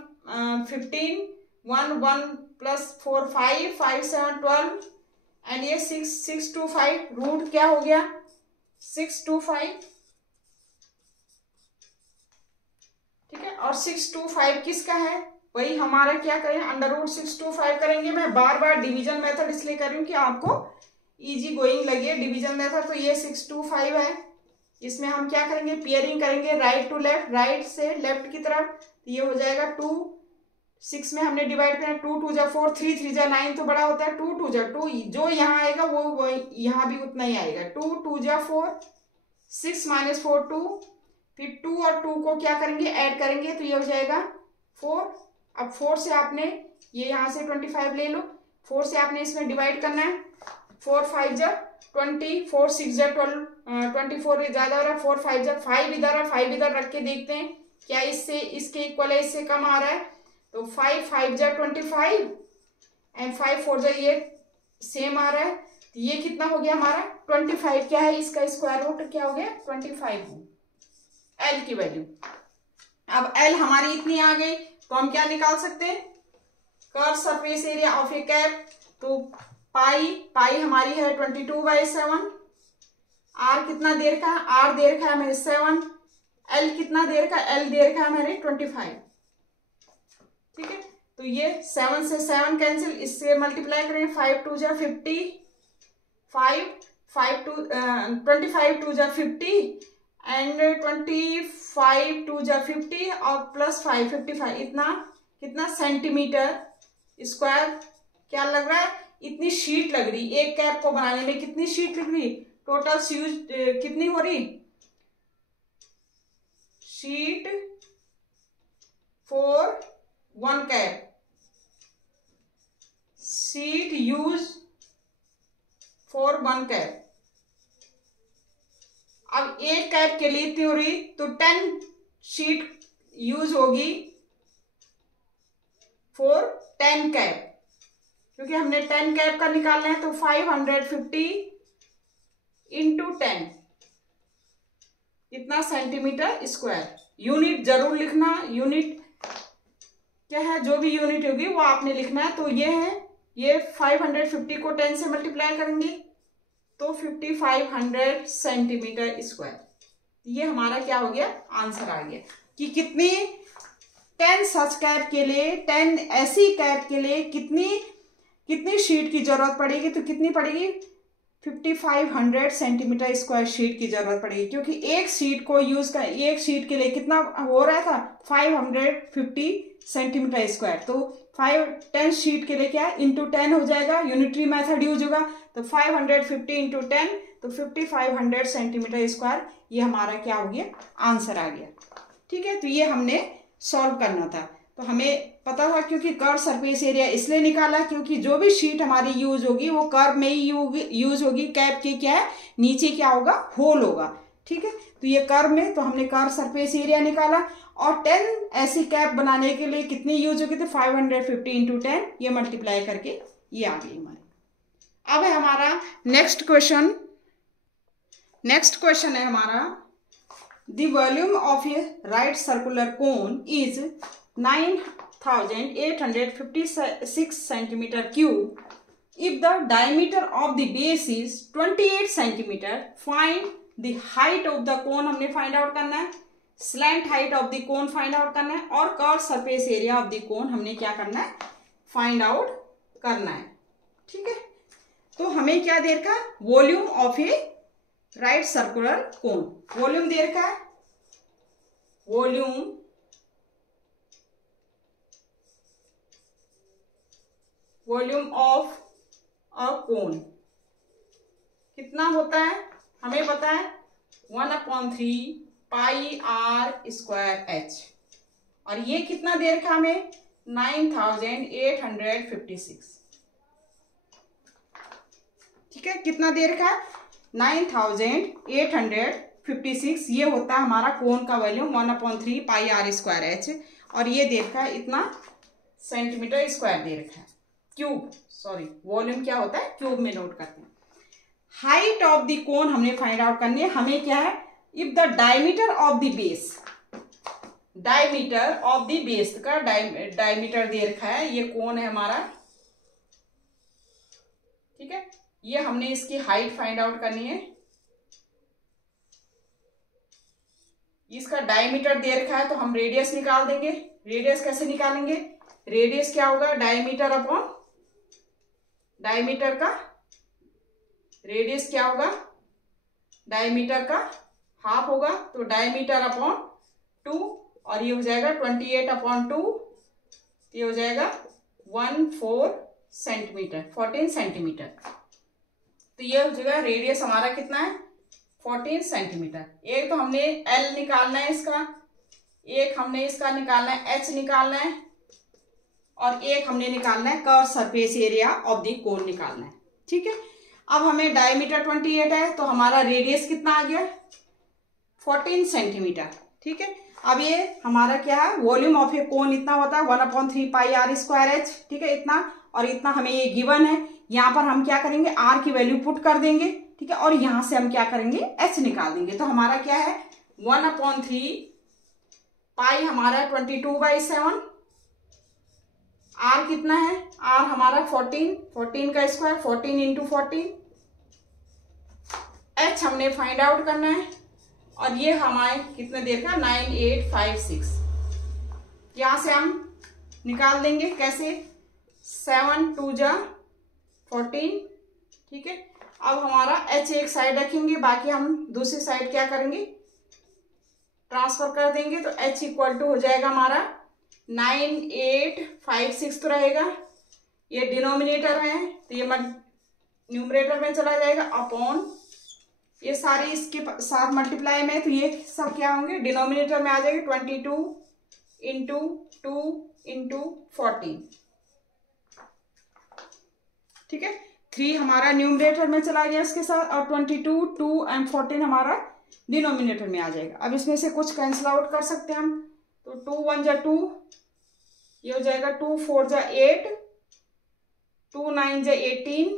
15, 1 1 प्लस 4 5, 5 7 12, एंड ये 6 6 2 5, रूट क्या हो गया 6 2 5। ठीक है, और 6 2 5 किसका है, वही हमारा क्या करें, अंडर रूट 6 2 5 करेंगे। मैं बार बार डिवीजन मेथड इसलिए कर रही हूँ कि आपको इजी गोइंग लगे डिवीजन मेथड। तो ये 6 2 5 है, इसमें हम क्या करेंगे, पेयरिंग करेंगे राइट टू लेफ्ट, राइट से लेफ्ट की तरफ, तो ये हो जाएगा 2 6 में हमने डिवाइड किया, 2 2 जा 4, 3 3 जा 9, तो बड़ा होता है 2 2 जा 2, जो यहाँ आएगा वो यहाँ भी उतना ही आएगा, 2 2 जा 4, 6 माइनस 4 2, फिर 2 और 2 को क्या करेंगे, ऐड करेंगे, तो ये हो जाएगा 4। अब 4 से आपने ये यहाँ से 25 ले लो, 4 से आपने इसमें डिवाइड करना है, 4 5 जा 20, 4 6 जा 12, 24 ज्यादा हो रहा है, 4 5 जा 5 इधर है, 5 इधर रख के देखते हैं क्या इससे इसके इक्वल है, इससे कम आ रहा है, तो 5 5 जा 25 एंड 5 4 जा ये सेम आ रहा है, तो ये कितना हो गया हमारा 25, क्या है इसका स्क्वायर रूट क्या हो गया 25 एल की वैल्यू। अब एल हमारी इतनी आ गई तो हम क्या निकाल सकते हैं, curve surface area of A cap. तो पाई हमारी है 22/7, आर कितना दे रखा है, आर दे रखा है हमें 7, एल कितना दे रखा है, एल दे रखा है हमारे 25। ठीक है, तो ये 7 से 7 कैंसिल, इससे मल्टीप्लाई करेंगे 5 2 जा 50, 5 25 2 जा 50 एंड 25 2 जा 50 और प्लस 5 55, इतना कितना सेंटीमीटर स्क्वायर क्या लग रहा है, इतनी शीट लग रही। एक कैप को बनाने में कितनी शीट लग रही, टोटल यूज कितनी हो रही, sheet for one cap, sheet use for one cap. अब एक कैप के लिए इतनी हो रही तो 10 शीट यूज होगी फॉर 10 कैप, क्योंकि हमने 10 कैप का निकालना है। तो 550 इंटू 10 इतना सेंटीमीटर स्क्वायर। यूनिट जरूर लिखना, यूनिट क्या है, जो भी यूनिट होगी वो आपने लिखना है। तो ये है, ये 550 को 10 से मल्टीप्लाई करेंगे तो 5500 सेंटीमीटर स्क्वायर। ये हमारा क्या हो गया, आंसर आ गया कि कितनी 10 सच कैप के लिए, 10 ऐसी कैप के लिए कितनी शीट की जरूरत पड़ेगी। तो कितनी पड़ेगी, 5500 सेंटीमीटर स्क्वायर शीट की जरूरत पड़ेगी, क्योंकि एक शीट को यूज कर, एक शीट के लिए कितना हो रहा था 550 सेंटीमीटर स्क्वायर। तो 10 शीट के लिए क्या है इंटू 10 हो जाएगा, यूनिटरी मेथड यूज होगा। तो 550 इंटू 10 तो 5500 सेंटीमीटर स्क्वायर, ये हमारा क्या हो गया, आंसर आ गया। ठीक है, तो ये हमने सॉल्व करना था। तो हमें पता था, क्योंकि कर्व सरफेस एरिया इसलिए निकाला क्योंकि जो भी शीट हमारी यूज होगी वो कर्व में ही यूज होगी। कैप के क्या है, नीचे क्या होगा, होल होगा। ठीक है, तो ये कर्व में, तो हमने कर्व सरफेस एरिया निकाला। और 10 ऐसी कैप बनाने के लिए कितनी यूज होगी, तो 550 इंटू 10, ये मल्टीप्लाई करके ये आ गई हमारी। अब है हमारा नेक्स्ट क्वेश्चन है हमारा, the volume of a right circular cone is 9856 centimetre cube. If the diameter of the base is 28 centimetre, find the height of the कोन, हमने फाइंड आउट करना है, slant height of the cone find out करना है, और curve surface area of the कोन हमने क्या करना है, फाइंड आउट करना है। ठीक है, तो हमें क्या दे रखा है, volume of a right circular cone, volume दे रखा है, वॉल्यूम ऑफ अ कोन कितना होता है, हमें पता है 1/3 पाई r स्क्वायर h, और ये कितना दे रखा हमें 9856। ठीक है, कितना दे रखा है 9856, ये होता है हमारा कोन का वॉल्यूम 1/3 पाई r स्क्वायर h, और ये दे रखा है इतना सेंटीमीटर स्क्वायर दे रखा है, क्यूब, सॉरी वॉल्यूम क्या होता है क्यूब में नोट करते हैं। हाइट ऑफ द कोन हमने फाइंड आउट करनी है, हमें क्या है, if the diameter of the base, diameter of the base का डायमीटर दे रखा है, ये कोन है हमारा। ठीक है, ये हमने इसकी हाइट फाइंड आउट करनी है, इसका डायमीटर दे रखा है तो हम रेडियस निकाल देंगे। रेडियस कैसे निकालेंगे, रेडियस क्या होगा, डायमीटर अपॉन डायमीटर का रेडियस क्या होगा, डायमीटर का हाफ होगा, तो डायमीटर अपॉन 2, और ये हो जाएगा 28/2, ये हो जाएगा 14 सेंटीमीटर, 14 सेंटीमीटर। तो ये हो जाएगा रेडियस हमारा कितना है 14 सेंटीमीटर। एक तो हमने एल निकालना है इसका, एक हमने इसका निकालना है एच निकालना है, और एक हमने निकालना है curve surface area of the कोन निकालना है। ठीक है, अब हमें डायमीटर 28 है तो हमारा रेडियस कितना आ गया 14 सेंटीमीटर। ठीक है, अब ये हमारा क्या है, वॉल्यूम ऑफ ए कोन इतना होता है 1/3 पाई r स्क्वायर h। ठीक है, इतना, और इतना हमें ये गिवन है। यहाँ पर हम क्या करेंगे, आर की वैल्यू पुट कर देंगे, ठीक है, और यहाँ से हम क्या करेंगे, एच निकाल देंगे। तो हमारा क्या है 1/3 पाई हमारा 22/7। आर कितना है, आर हमारा 14, 14 का स्क्वायर 14 इंटू 14। एच हमने फाइंड आउट करना है और ये हमारे कितने देर का 9856। यहां से हम निकाल देंगे कैसे, 7 2 जा 14, ठीक है। अब हमारा एच एक साइड रखेंगे, बाकी हम दूसरी साइड क्या करेंगे, ट्रांसफर कर देंगे। तो एच इक्वल टू हो जाएगा हमारा 9856 तो रहेगा, ये डिनोमिनेटर में है तो ये न्यूमरेटर में चला जाएगा, अपॉन ये सारे इसके साथ मल्टीप्लाई में, तो ये सब क्या होंगे डिनोमिनेटर में आ जाएंगे 22 इंटू 2 इंटू 14, ठीक है। 3 हमारा न्यूमरेटर में चला गया इसके साथ, और 22 2 एंड 14 हमारा डिनोमिनेटर में आ जाएगा। अब इसमें से कुछ कैंसिल आउट कर सकते हैं हम, तो 2 1 जा 2, ये हो जाएगा 2 4 जा 8, 2 9 जा 18,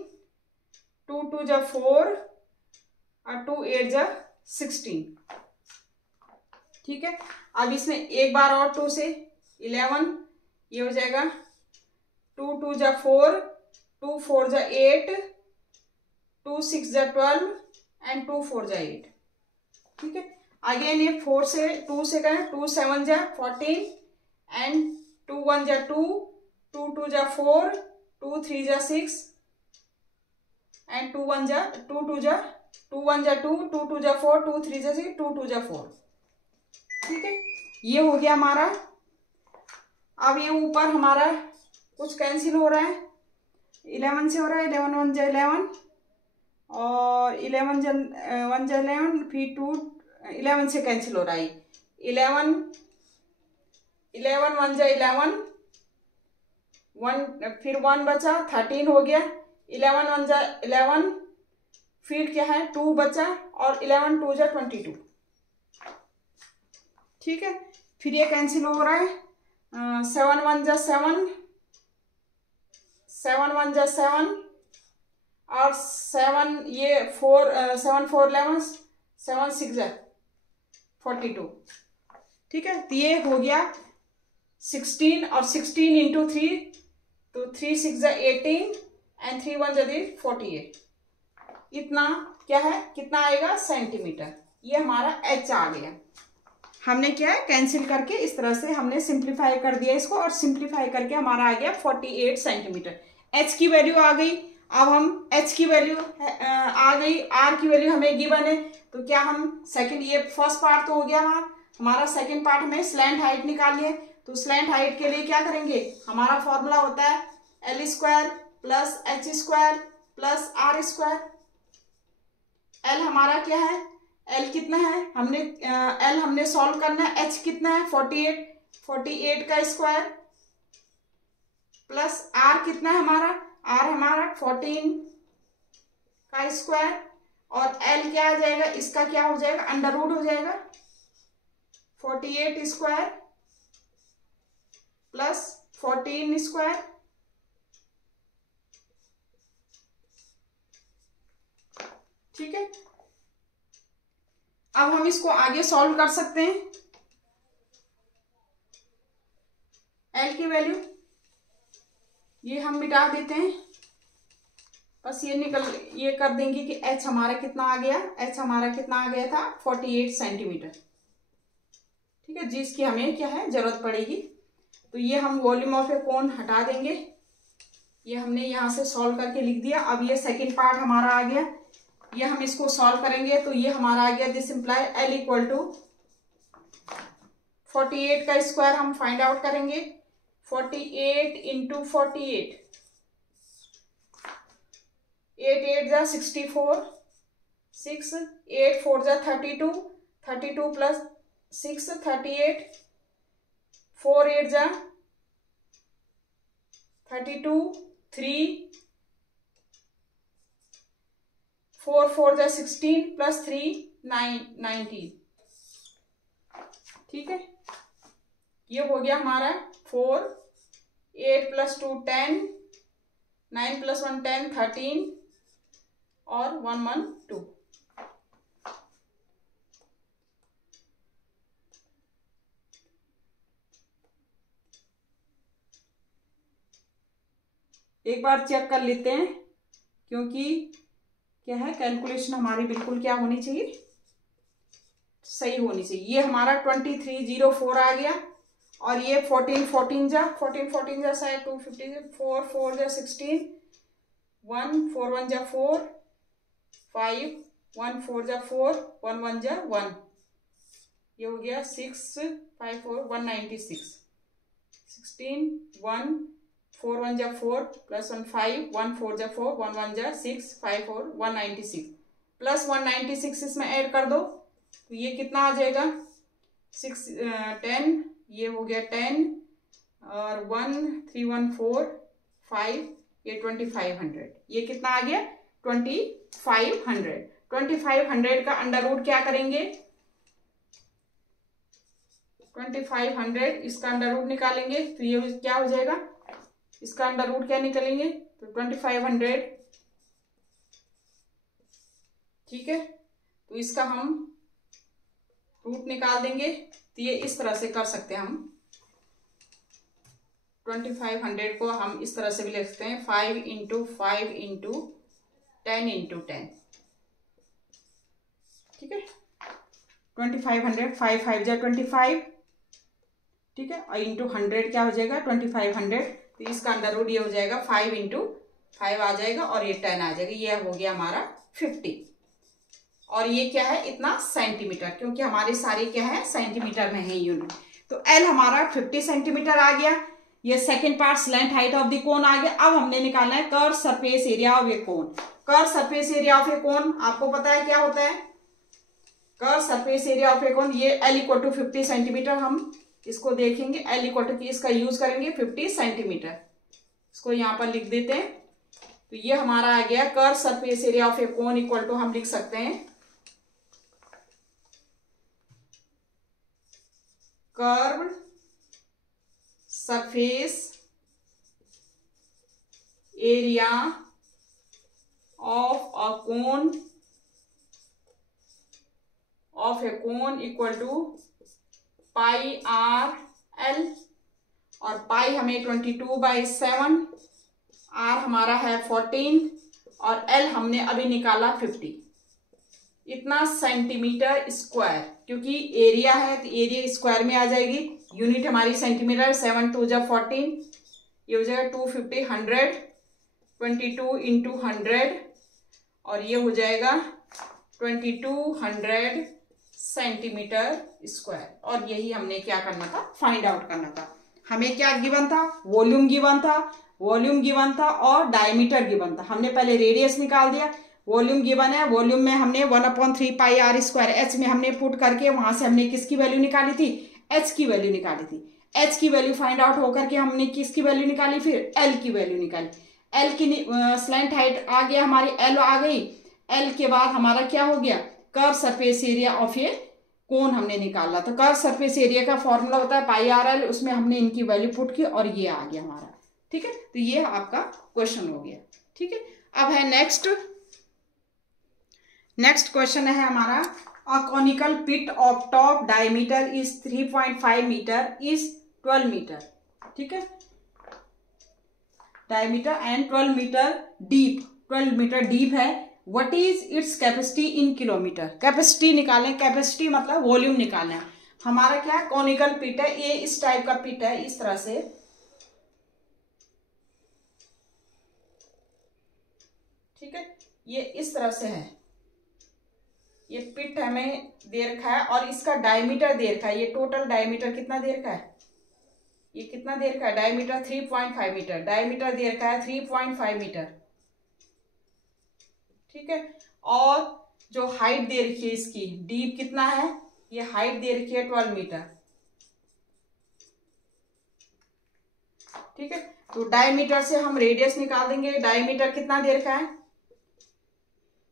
2 2 जा 4 और 2 8 जा 16, ठीक है। अब इसमें एक बार और 2 से 11, ये हो जाएगा 2 2 जा 4, 2 4 जा 8, 2 6 जा 12 एंड 2 4 जा 8, ठीक है। अगेन ये 4 से 2 से करें, 2 7 जा 14 एंड 2 1 जा 2, 2 2 जा 4, 2 3 जा 6 एंड 2 1 जा 2 2 जा 2 1 जा 2, 2 2 जा 4, 2 3 जा 6, 2 2 जा 4, ठीक है। ये हो गया हमारा। अब ये ऊपर हमारा कुछ कैंसिल हो रहा है, 11 से हो रहा है, 11 1 जा 11 और 11 जा 1 जा 11, फिर 2 11 से कैंसिल हो रहा है, 11 11 1 जा 11, 1 फिर 1 बचा 13 हो गया, 11 1 जा 11, फिर क्या है 2 बचा और 11 2 जा 22, ठीक है। फिर ये कैंसिल हो रहा है, 7 1 जा 7, 7 1 जा 7 और 7 ये 4 7 4 11, 7 6 जा 42, ठीक है। तो ये हो गया 16 और 16 इंटू 3, तो 3 6 जा 18 एंड 3 1 जा 48। इतना क्या है, कितना आएगा सेंटीमीटर। ये हमारा एच आ गया। हमने क्या है कैंसिल करके इस तरह से हमने सिंप्लीफाई कर दिया इसको, और सिंप्लीफाई करके हमारा आ गया 48 सेंटीमीटर। एच की वैल्यू आ गई। अब हम एच की वैल्यू आ गई, आर की वैल्यू हमें गिवन है, तो क्या हम सेकंड, ये फर्स्ट पार्ट तो हो गया हमारा सेकंड पार्ट में स्लैंट हाइट निकालिए। तो स्लैंट हाइट के लिए क्या करेंगे, हमारा फॉर्मूला होता है L square plus H square plus R square. L हमारा क्या है, एल कितना है, एल हमने सॉल्व करना है, एच कितना है 48 का स्क्वायर प्लस आर कितना है हमारा, आर हमारा 14 का स्क्वायर, और एल क्या आ जाएगा, इसका क्या हो जाएगा अंडर रूट हो जाएगा 48 स्क्वायर प्लस 14 स्क्वायर, ठीक है। अब हम इसको आगे सॉल्व कर सकते हैं। एल की वैल्यू ये हम मिटा देते हैं, बस ये कर देंगे कि एच हमारा कितना आ गया, एच हमारा कितना आ गया था 48 सेंटीमीटर, ठीक है, जिसकी हमें क्या है जरूरत पड़ेगी। तो ये हम वॉल्यूम ऑफ ए कोन हटा देंगे, ये हमने यहां से सॉल्व करके लिख दिया। अब ये सेकंड पार्ट हमारा आ गया, ये हम इसको सॉल्व करेंगे तो ये हमारा आ गया, this imply L equal to 48 का स्क्वायर हम फाइंड आउट करेंगे, 48 इंटू 48, 8 8 जा 64, 6 8 4 जा 32, 32 प्लस 6 38, 4 8 जा 32, 3 4 4 जा 16 प्लस 3 19, ठीक है। ये हो गया हमारा 4, 8 प्लस 2 10, 9 + 1 10, 13 और 1 1 2। एक बार चेक कर लेते हैं, क्योंकि क्या है, कैलकुलेशन हमारी बिल्कुल क्या होनी चाहिए, सही होनी चाहिए। ये हमारा 2304 आ गया, और ये 14 14 जा 250, 4 4 जा 16, 1 4 1 जा 4, 5 1 4 जा 4, 1 1 जा 1, ये हो गया 6 5 4 196, 16 1 4 1 जा 4 + 1 5 1 4 जा 4, 1 1 जा 6 5 4 196 प्लस 196 इसमें ऐड कर दो, तो ये कितना आ जाएगा, 6 10, ये हो गया 10 और 1 3 1 4 5, ये 2500, ये कितना आ गया 2500। 2500 का अंडर रूट क्या करेंगे, 2500 इसका अंडर रूट निकालेंगे, तो ये क्या हो जाएगा, इसका अंडर रूट क्या निकलेंगे, तो 2500, ठीक है। तो इसका हम रूट निकाल देंगे, तो ये इस तरह से कर सकते हैं हम, 2500 को हम इस तरह से भी लिख सकते हैं, 5 × 5 × 10 × 10, ठीक है। 2500, 5 5 जा 25, ठीक है, और इंटू 100 क्या हो जाएगा 2500, तो इसका अंडर रूट ये हो जाएगा 5 × 5 आ जाएगा, और ये 10 आ जाएगा, ये हो गया हमारा 50। और ये क्या है, इतना सेंटीमीटर, क्योंकि हमारे सारे क्या है, सेंटीमीटर में है यूनिट। तो एल हमारा 50 सेंटीमीटर आ गया। ये second part slant height of the cone आ गया। अब हमने निकालना है curve surface area of a cone. Curve surface area of a cone आपको पता है क्या होता है, curve surface area of a cone, ये L = 50 सेंटीमीटर, हम इसको देखेंगे, L = इसका यूज करेंगे 50 सेंटीमीटर, इसको यहां पर लिख देते हैं। तो ये हमारा आ गया curve surface area of a cone equal to, हम लिख सकते हैं curve surface area of a cone equal to πr/L, और पाई हमें 22/7, r हमारा है 14, और L हमने अभी निकाला 50, इतना सेंटीमीटर स्क्वायर, क्योंकि एरिया है तो एरिया स्क्वायर में आ जाएगी, यूनिट हमारी सेंटीमीटर, 7 2 जा 14, ये हो जाएगा 250 100, 22 × 100, और ये हो जाएगा 2200 सेंटीमीटर स्क्वायर। और यही हमने क्या करना था, फाइंड आउट करना था। हमें क्या गिवन था, वॉल्यूम गिवन था और डायमीटर गिवन था। हमने पहले रेडियस निकाल दिया, वॉल्यूम गिवन है, वॉल्यूम में हमने 1/3 πr² h में हमने पुट करके वहां से हमने किसकी वैल्यू निकाली थी, h की वैल्यू निकाली थी। h की वैल्यू फाइंड आउट होकर के हमने किसकी वैल्यू निकाली, फिर l की वैल्यू निकाली। l की स्लैंट हाइट आ गया हमारी, l आ गई। l के बाद हमारा क्या हो गया, curve surface area of a कोन हमने निकाला। तो कर्व सरफेस एरिया का फॉर्मूला होता है πr/L, उसमें हमने इनकी वैल्यू पुट की और ये आ गया हमारा, ठीक है। तो ये आपका क्वेश्चन हो गया, ठीक है। अब है नेक्स्ट क्वेश्चन है हमारा, a conical pit of top diameter is 3.5 metre is 12 metre, ठीक है। डायमीटर एंड 12 मीटर डीप है। What is its capacity in kilometre. Capacity निकालें, कैपेसिटी मतलब वॉल्यूम निकालना है। हमारा क्या कॉनिकल पिट है, ये इस टाइप का पिट है, इस तरह से, ठीक है, ये इस तरह से है। ये पिट हमें दे रखा है और इसका डायमीटर दे रखा है। ये टोटल डायमीटर कितना दे रखा है, ये कितना दे रखा है, डायमीटर 3.5 मीटर, डायमीटर दे रखा है 3.5 मीटर, ठीक है। और जो हाइट दे रखी है इसकी, डीप कितना है, ये हाइट दे रखी है 12 मीटर, ठीक है। तो डायमीटर से हम रेडियस निकाल देंगे। डायमीटर कितना दे रखा है,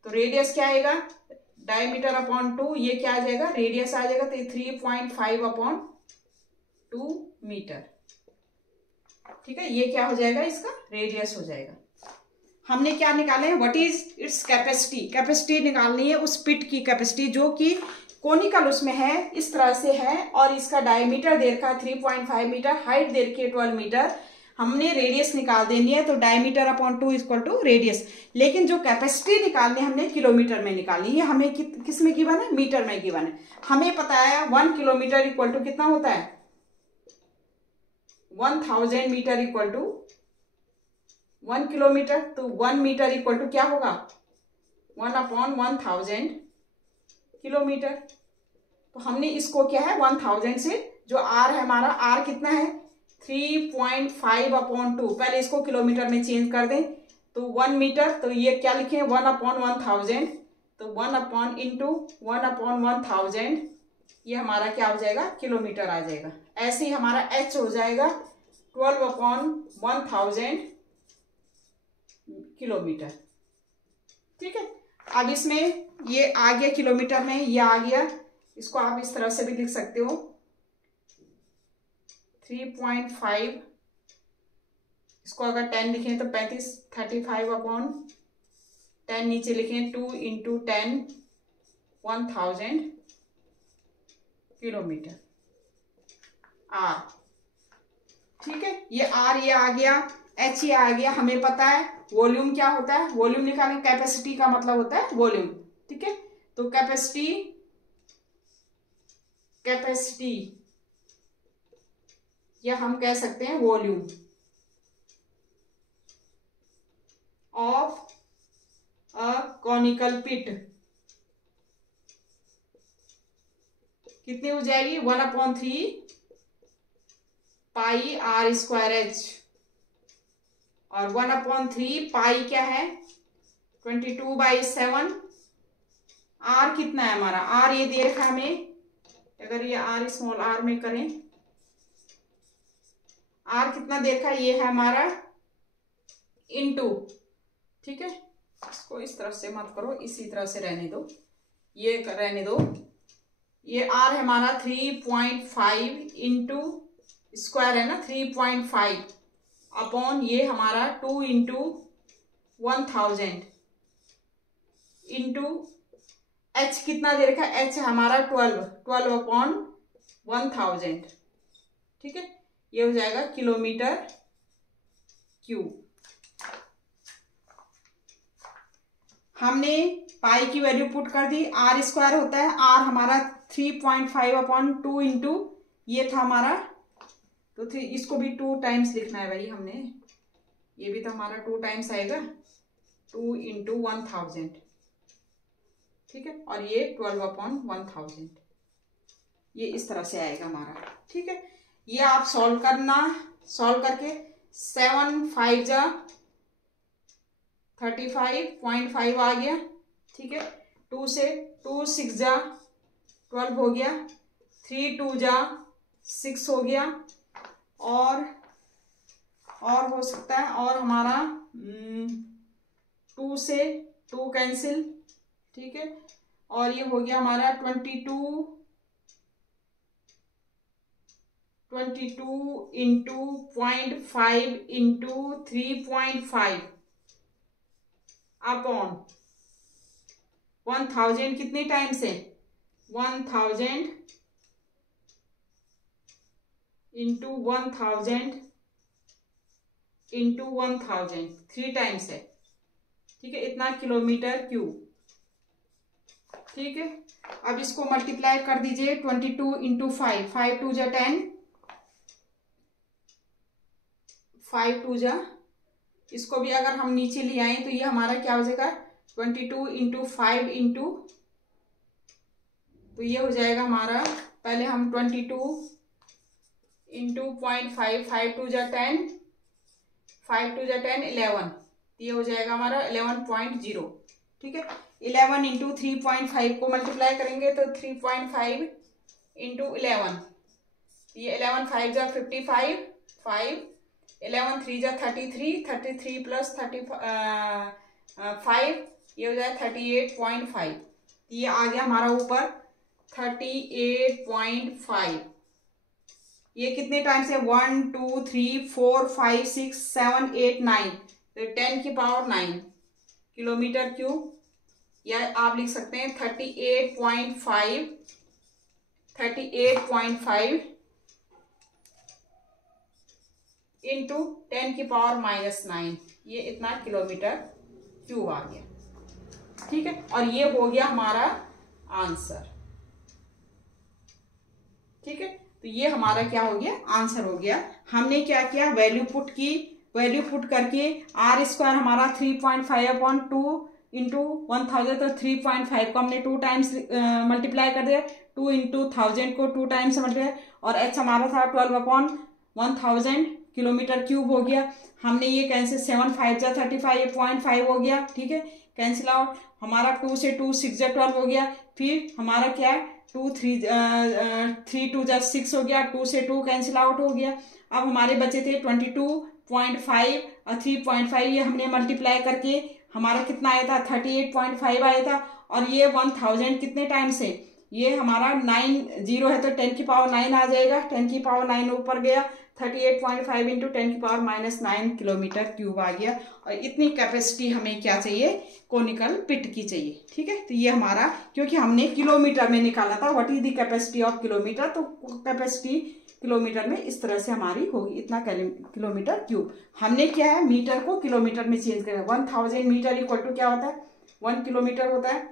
तो रेडियस क्या आएगा, डायमीटर अपॉन 2, ये क्या आ जाएगा, रेडियस आ जाएगा, तो 3.5/2 मीटर, ठीक है। ये क्या हो जाएगा, इसका रेडियस हो जाएगा। हमने क्या निकाले हैं, what is its capacity, capacity निकालनी है उस पिट की कैपेसिटी जो कि कोनिकल उसमें है, इस तरह से है, और इसका डायमीटर दे रखा है 3.5 मीटर, हाइट दे रखी है 12 मीटर। हमने रेडियस निकाल देनी है, तो diameter upon 2 equal to radius. लेकिन जो कैपेसिटी निकालनी हमने किलोमीटर में निकालनी है, हमें किस में गिवन है, मीटर में गिवन है। हमें पता है 1 किलोमीटर इक्वल टू कितना होता है, 1000 मीटर इक्वल टू 1 किलोमीटर। तो 1 मीटर इक्वल टू क्या होगा, 1 अपॉन 1000 किलोमीटर। तो हमने इसको क्या है 1000 से, जो आर है हमारा, आर कितना है 3.5 अपॉन 2, पहले इसको किलोमीटर में चेंज कर दें, तो 1 मीटर, तो ये क्या लिखे 1 अपॉन 1000, तो 1 अपॉन इंटू 1 अपॉन 1000, ये हमारा क्या हो जाएगा, किलोमीटर आ जाएगा। ऐसे ही हमारा एच हो जाएगा 12 अपॉन 1000 किलोमीटर। ठीक है, अब इसमें ये आ गया किलोमीटर में, ये आ गया, इसको आप इस तरह से भी लिख सकते हो 3.5, इसको अगर 10 लिखें तो 35 अपॉन 10, नीचे लिखें 2 इंटू 10 1000 किलोमीटर आर। ठीक है, ये आर ये आ गया, एच ये आ गया। हमें पता है वॉल्यूम क्या होता है, वॉल्यूम निकालें, कैपेसिटी का मतलब होता है वॉल्यूम। ठीक है, तो कैपेसिटी या हम कह सकते हैं वॉल्यूम ऑफ अ कॉनिकल पिट कितनी हो जाएगी, 1/3 पाई आर स्क्वायर एच, और 1/3 पाई क्या है 22/7। आर कितना है हमारा, आर ये दे रखा है हमें, अगर ये आर स्मॉल आर में करें, आर कितना दे रखा है, ये है हमारा इनटू। ठीक है, इसको इस तरफ से मत करो, इसी तरह से रहने दो, ये रहने दो। ये आर है हमारा 3.5 इंटू स्क्वायर है ना 3.5 अपॉन ये हमारा 2 इंटू 1000 इंटू एच कितना दे रखा है, एच हमारा 12 अपॉन 1000। ठीक है, ये हो जाएगा किलोमीटर क्यूब। हमने पाई की वैल्यू पुट कर दी, आर स्क्वायर होता है, आर हमारा 3.5 अपॉन 2 इंटू ये था हमारा, तो इसको भी 2 टाइम्स लिखना है भाई हमने, ये भी तो हमारा 2 टाइम्स आएगा, 2 इंटू 1000। ठीक है, और ये 12 अपॉन 1000, ये इस तरह से आएगा हमारा। ठीक है, ये आप सॉल्व करना, सॉल्व करके 7 5 जा 35.5 आ गया। ठीक है, 2 से 2 6 जा 12 हो गया, 3 2 जा 6 हो गया, और हो सकता है, और हमारा 2 से 2 कैंसिल। ठीक है, और ये हो गया हमारा 22 इंटू 0.5 इंटू 3.5 अपॉन 1000 कितने टाइम से, 1000 इंटू 1000 इंटू 1000 3 टाइम्स है। ठीक है, इतना किलोमीटर क्यूब। ठीक है, अब इसको मल्टीप्लाई कर दीजिए 22 इंटू 5, 5 2 जा 10, 5 2 जा, इसको भी अगर हम नीचे ले आए तो ये हमारा क्या हो जाएगा 22 इंटू 5 इंटू, तो ये हो जाएगा हमारा, पहले हम 22 इंटू 0.5, 5 2 जा 10, 5 2 जा 10 11, ये हो जाएगा हमारा 11.0। ठीक है, 11 इंटू 3.5 को मल्टीप्लाई करेंगे तो 3.5 इंटू 11, ये 11 5 जा 55, 5 11 3 जा 33, 33 प्लस 35, ये हो जाए 38.5, ये आ गया हमारा ऊपर 38.5। ये कितने टाइम्स है, 1 2 3 4 5 6 7 8 9, तो 10 की पावर 9 किलोमीटर क्यूब, या आप लिख सकते हैं 38.5 इंटू 10 की पावर -9, ये इतना किलोमीटर क्यूब आ गया। ठीक है, और ये हो गया हमारा आंसर। ठीक है, तो ये हमारा क्या हो गया, आंसर हो गया। हमने क्या किया, वैल्यू पुट की, वैल्यू पुट करके आर स्क्वायर हमारा 3.5/2 इंटू 1000, तो 3.5 को हमने 2 टाइम्स मल्टीप्लाई कर दिया, 2 इंटू 1000 को 2 टाइम्स मल्टीप्लाई, और एच हमारा था 12/1000 किलोमीटर क्यूब हो गया। हमने ये कैंसिल, 7 5 जा 35, ये 0.5 हो गया। ठीक है, कैंसिल आउट, हमारा 2 से 2 6 जा 12 हो गया। फिर हमारा क्या है, 2 3 2 जा 6 हो गया, 2 से 2 कैंसिल आउट हो गया। अब हमारे बचे थे 22.5 और 3.5, ये हमने मल्टीप्लाई करके हमारा कितना आया था, 38.5 आया था। और ये 1000 कितने टाइम्स है, ये हमारा 9 0 है, तो 10 की पावर 9 आ जाएगा, 10 की पावर 9 ऊपर गया, 38.5 इंटू 10 की पावर -9 किलोमीटर क्यूब आ गया। और इतनी कैपेसिटी हमें क्या चाहिए, कोनिकल पिट की चाहिए। ठीक है, तो ये हमारा, क्योंकि हमने किलोमीटर में निकाला था, what is the capacity of kilometre, तो कैपेसिटी किलोमीटर में इस तरह से हमारी होगी, इतना किलोमीटर क्यूब। हमने क्या है, मीटर को किलोमीटर में चेंज किया। 1000 मीटर इक्वल टू क्या होता है, 1 किलोमीटर होता है।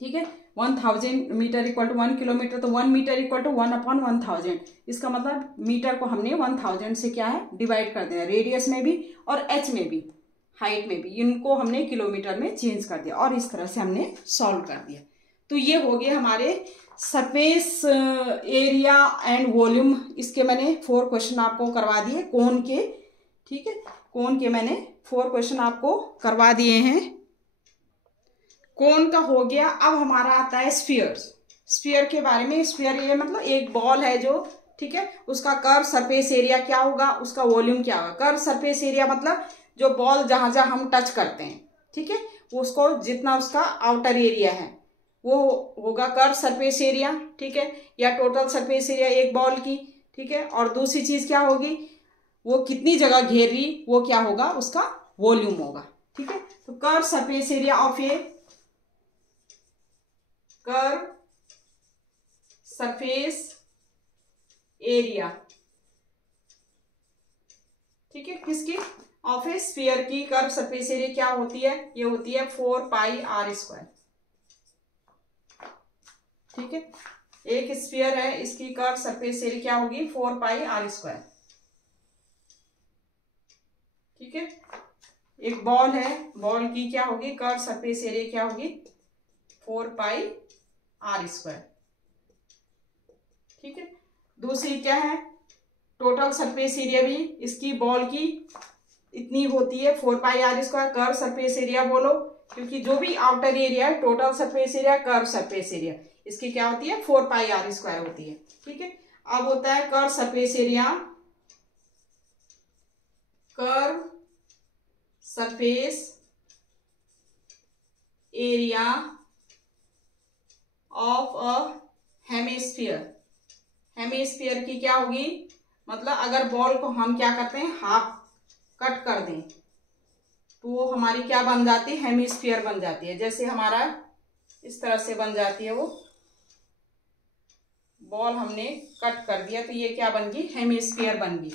ठीक है, 1000 मीटर इक्वल टू 1 किलोमीटर, तो 1 मीटर इक्वल टू 1/1000। इसका मतलब मीटर को हमने 1000 से क्या है, डिवाइड कर दिया, रेडियस में भी और एच में भी, हाइट में भी, इनको हमने किलोमीटर में चेंज कर दिया, और इस तरह से हमने सॉल्व कर दिया। तो ये हो गए हमारे सरफेस एरिया एंड वॉल्यूम। इसके मैंने 4 क्वेश्चन आपको करवा दिए कोन के। ठीक है, कोन के मैंने 4 क्वेश्चन आपको करवा दिए हैं। कोन का हो गया। अब हमारा आता है स्फीयर्स। स्फीयर के बारे में, स्फीयर ये मतलब एक बॉल है जो, ठीक है, उसका कर्व सरफेस एरिया क्या होगा, उसका वॉल्यूम क्या होगा। कर्व सरफेस एरिया मतलब जो बॉल जहां जहां हम टच करते हैं, ठीक है, उसको जितना उसका आउटर एरिया है वो होगा कर्व सरफेस एरिया। ठीक है, या टोटल सरफेस एरिया एक बॉल की। ठीक है, और दूसरी चीज क्या होगी, वो कितनी जगह घेर रही, वो क्या होगा, उसका वॉल्यूम होगा। ठीक है, तो curve surface area of A curve surface area, ठीक है, किसकी, ऑफ ए स्फीयर की कर्व सरफेस एरिया क्या होती है, ये होती है 4πr²। ठीक है, एक स्फीयर है, इसकी कर्व सरफेस एरिया क्या होगी, 4πr²। ठीक है, एक बॉल है, बॉल की क्या होगी, कर्व सरफेस एरिया क्या होगी, 4πr²। ठीक है, दूसरी क्या है, टोटल सरफेस एरिया भी इसकी बॉल की इतनी होती है 4πr²। कर्व सरफेस एरिया बोलो, क्योंकि जो भी आउटर एरिया है, total surface area, curve surface area, इसकी क्या होती है, 4πr² होती है। ठीक है, अब होता है curve surface area, curve surface area of a hemisphere. Hemisphere की क्या होगी, मतलब अगर बॉल को हम क्या करते हैं, हाफ कट कर दें, तो वो हमारी क्या बन जाती है, हेमिस्फीयर बन जाती है। जैसे हमारा इस तरह से बन जाती है, वो बॉल हमने कट कर दिया तो ये क्या बन गई, हेमिस्फीयर बन गई।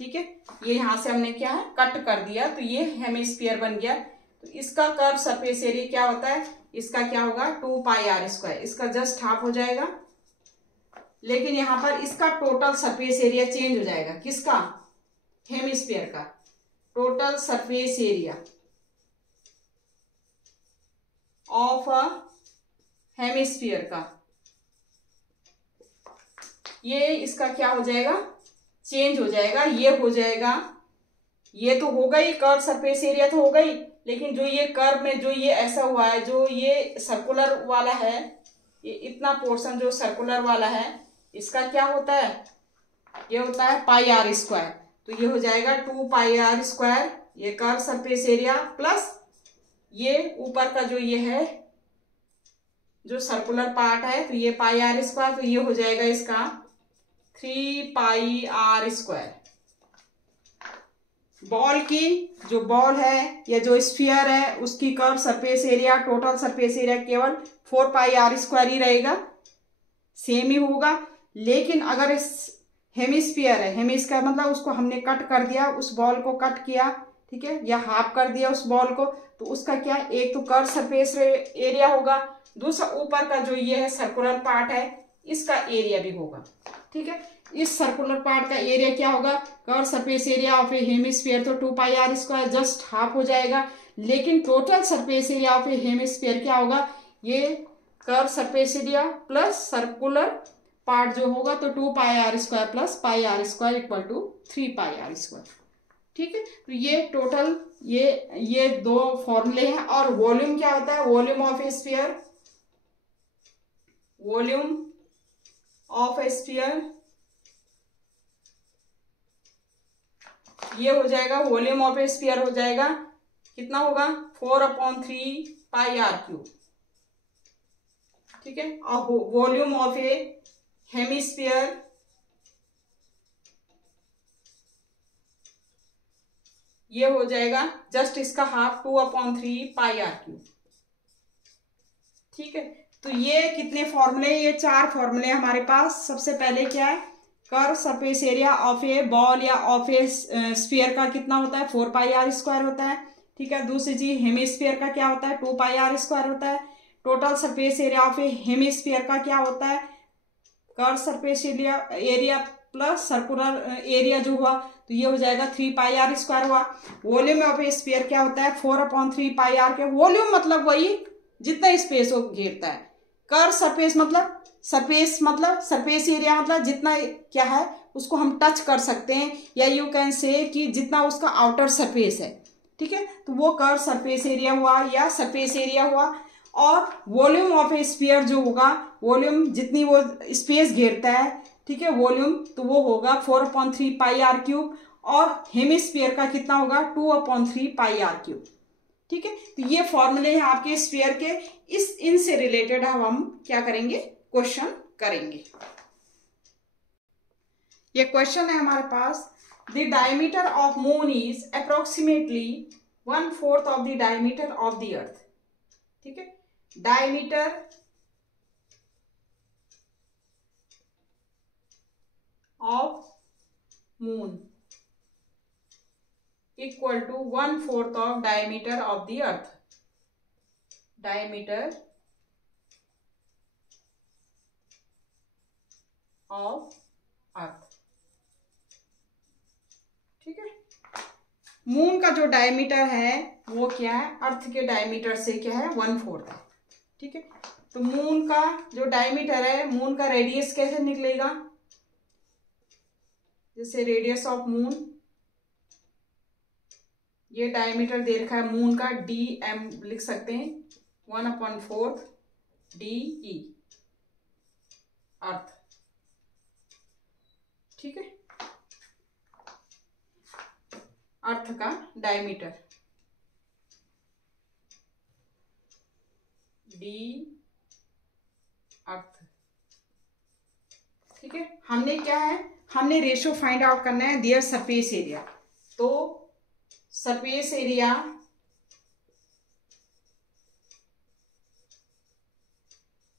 ठीक है, ये यहां से हमने क्या है, कट कर दिया तो ये हेमिस्फीयर बन गया। तो इसका कर्व सरफेस एरिया क्या होता है, इसका क्या होगा, 2πr²। इसका जस्ट हाफ हो जाएगा, लेकिन यहां पर इसका टोटल सरफेस एरिया चेंज हो जाएगा। किसका, हेमिस्फीयर का total surface area of a hemisphere का, ये इसका क्या हो जाएगा, चेंज हो जाएगा। ये हो जाएगा, ये तो हो गई कर्व सरफेस एरिया तो हो गई, लेकिन जो ये कर्व में जो ये ऐसा हुआ है, जो ये सर्कुलर वाला है, ये इतना पोर्शन जो सर्कुलर वाला है, इसका क्या होता है, ये होता है πr²। तो ये हो जाएगा 2πr², ये कर्व सरफेस एरिया प्लस ये ऊपर का जो ये है, जो सर्कुलर पार्ट है, तो ये πr², तो ये हो जाएगा इसका 3πr²। बॉल की जो बॉल है या जो स्फीयर है उसकी curve surface area, total surface area केवल 4πr² ही रहेगा, सेम ही होगा। लेकिन अगर इस हेमिस्फीयर है, हेमिस्फीयर मतलब उसको हमने कट कर दिया, उस बॉल को कट किया, ठीक है, या हाफ कर दिया उस बॉल को, तो उसका क्या, एक तो कर्व सरफेस एरिया होगा, दूसरा ऊपर का जो ये है सर्कुलर पार्ट है इसका एरिया भी होगा, ठीक है। इस सर्कुलर पार्ट का एरिया क्या होगा, curve surface area of A hemisphere, तो 2πr² जस्ट हाफ हो जाएगा। लेकिन total surface area of A hemisphere क्या होगा, ये curve surface area plus circular part जो होगा, तो 2πr² plus πr² equal to 3πr², ठीक है। तो ये टोटल ये दो फॉर्मूले हैं। और वॉल्यूम क्या होता है, volume of A sphere, volume of A sphere ये हो जाएगा, वॉल्यूम ऑफ ए स्फीयर हो जाएगा, कितना होगा, 4/3πr³, ठीक है। और वॉल्यूम ऑफ ए हेमिस्फीयर ये हो जाएगा जस्ट इसका हाफ, 2/3πr³, ठीक है। तो ये कितने फॉर्मूले, ये 4 फॉर्मूले हमारे पास। सबसे पहले क्या है, curve surface area of A ball या ऑफ ए स्फीयर का कितना होता है, 4πr² होता है, ठीक है। दूसरी चीज हेमिस्फीयर का क्या होता है, 2πr² होता है। Total surface area of A hemisphere का क्या होता है, curve surface area plus circular area जो हुआ, तो ये हो जाएगा 3πr² हुआ। वॉल्यूम ऑफ ए स्फीयर क्या होता है, 4/3πr के, वॉल्यूम मतलब वही जितना स्पेस वो घेरता है। कर्व सरफेस मतलब सरफेस एरिया मतलब जितना क्या है उसको हम टच कर सकते हैं, या यू कैन से कि जितना उसका आउटर सरफेस है, ठीक है, तो वो कर्व सरफेस एरिया हुआ या सरफेस एरिया हुआ। और वॉल्यूम ऑफ ए स्फीयर जो होगा, वॉल्यूम जितनी वो स्पेस घेरता है, ठीक है, वॉल्यूम, तो वो होगा 4/3πr³। और हेमिस्फीयर का कितना होगा, 2/3πr³, ठीक है। तो ये फॉर्मूले हैं आपके स्फीयर के। इनसे रिलेटेड हम क्या करेंगे, क्वेश्चन करेंगे। ये क्वेश्चन है हमारे पास, the diameter of moon is approximately 1/4 of the diameter of the earth, ठीक है। Diameter of moon equal to 1/4 of diameter of the earth, diameter of earth, ठीक है। मून का जो डायमीटर है वो क्या है, अर्थ के डायमीटर से क्या है, 1/4 है, ठीक है। तो मून का जो डायमीटर है, मून का रेडियस कैसे निकलेगा, जैसे रेडियस ऑफ मून, ये डायमीटर दे रखा है मून का, dm लिख सकते हैं, 1/4 de अर्थ, ठीक है। अर्थ का डायमीटर डी अर्थ, ठीक है। हमने क्या है, हमने रेशो फाइंड आउट करना है देयर सरफेस एरिया। तो surface area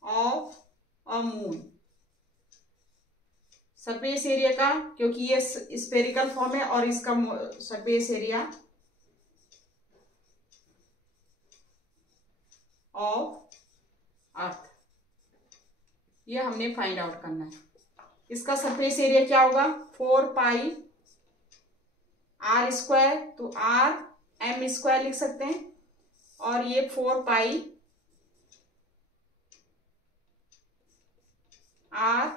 of a moon, surface area का, क्योंकि ये स्फेरिकल फॉर्म है, और इसका सरफेस एरिया ऑफ अर्थ, ये हमने फाइंड आउट करना है। इसका सरफेस एरिया क्या होगा, 4πr², तो rm² लिख सकते हैं, और ये 4π r,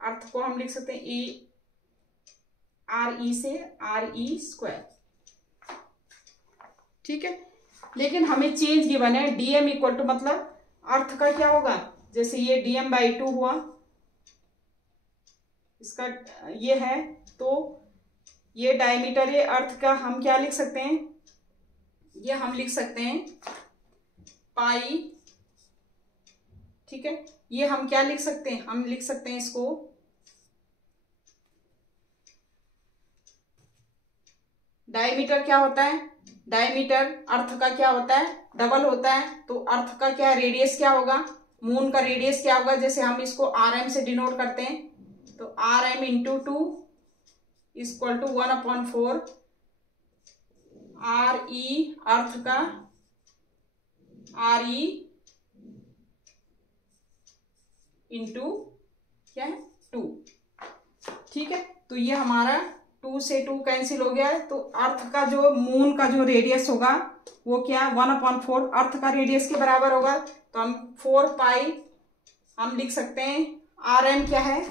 अर्थ को हम लिख सकते हैं re से re², ठीक है। लेकिन हमें चेंज गिवन है, dm इक्वल टू मतलब अर्थ का क्या होगा, जैसे ये dm/2 हुआ, इसका ये है, तो ये डायमीटर, ये अर्थ का हम क्या लिख सकते हैं, ये हम लिख सकते हैं पाई, ठीक है। ये हम क्या लिख सकते हैं, हम लिख सकते हैं इसको 9 डायमीटर क्या होता है, डायमीटर अर्थ का क्या होता है, डबल होता है। तो अर्थ का क्या रेडियस क्या होगा, मून का रेडियस क्या होगा, जैसे हम इसको आर एम से डिनोट करते हैं, तो R M into 2 equal to 1/4 R E, earth का आर ई इंटू क्या है 2। ठीक है, तो ये हमारा 2 से 2 कैंसिल हो गया है। तो अर्थ का जो मून का जो रेडियस होगा वो क्या 1/4 अर्थ का रेडियस के बराबर होगा। तो हम 4 पाई हम लिख सकते हैं। आर एम क्या है,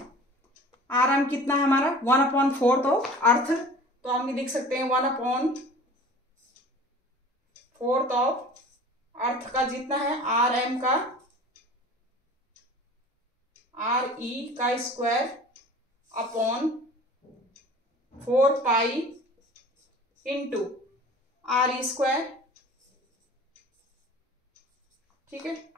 आर एम कितना है हमारा 1/4 तो अर्थ, तो हम लिख सकते हैं 1/4 ऑफ अर्थ का जितना है आर एम का आर ई का square upon 4 pi into are E square. ठीक है,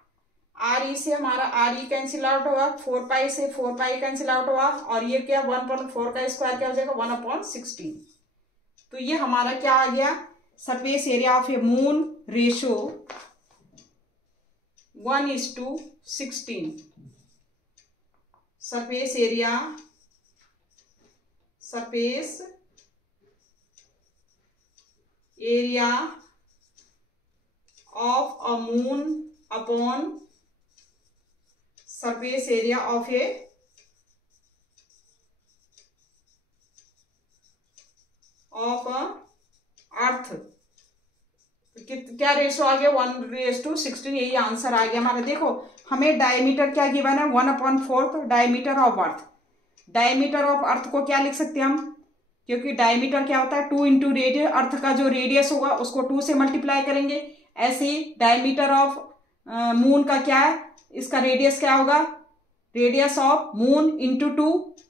आर ई से हमारा आर ई कैंसिल आउट होगा, 4 पाई से 4 पाई कैंसिल आउट होगा, और ये क्या 1/4 का स्क्वायर क्या हो जाएगा 1/16। तो ये हमारा क्या आ गया, surface area of a moon ratio 1:16। Surface area of a moon upon surface area of a earth. क्या रेशो आ गया 1:16, यही आंसर आ गया हमारा। देखो हमें डायमीटर क्या गिवन है 1/4 diameter of earth. Diameter of अर्थ को क्या लिख सकते हैं हम, क्योंकि डायमीटर क्या होता है 2 इंटू रेडियस, अर्थ का जो रेडियस होगा उसको 2 से मल्टीप्लाई करेंगे। ऐसे ही डायमीटर ऑफ मून का क्या है, इसका रेडियस क्या होगा, रेडियस ऑफ मून इंटू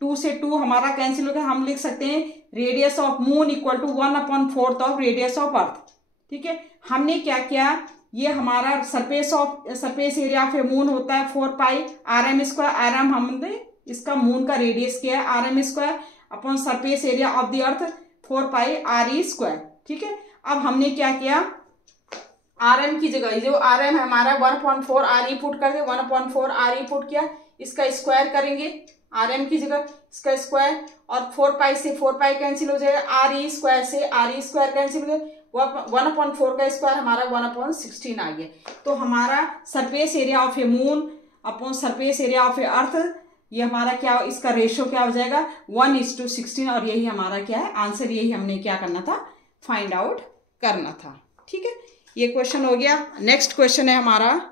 2 से 2 हमारा कैंसिल हो गया, हम लिख सकते हैं radius of moon equal to 1/4 of radius of earth. ठीक है, हमने क्या किया, ये हमारा surface area of a moon होता है 4 pi R M square. R M हमने इसका मून का रेडियस किया है R M square upon surface area of the earth 4 pi R E square. ठीक है, अब हमने क्या किया, आर एम की जगह जो आर एम है हमारा 1/4 आर ई पुट कर दे, 1/4 आर ई पुट किया, इसका स्क्वायर करेंगे आर एम की जगह इसका स्क्वायर, और 4 पाई से 4 पाई कैंसिल हो जाएगा, आर ई स्क्वायर से आर ई स्क्वायर कैंसिल हो गया, 1/4 का स्क्वायर हमारा 1/16 आ गया। तो हमारा surface area of a moon upon surface area of a earth, ये हमारा क्या, इसका रेशियो क्या हो जाएगा 1:16, और यही हमारा क्या है आंसर, यही हमने क्या करना था, फाइंड आउट करना था। ठीक है, ये क्वेश्चन हो गया। नेक्स्ट क्वेश्चन है हमारा,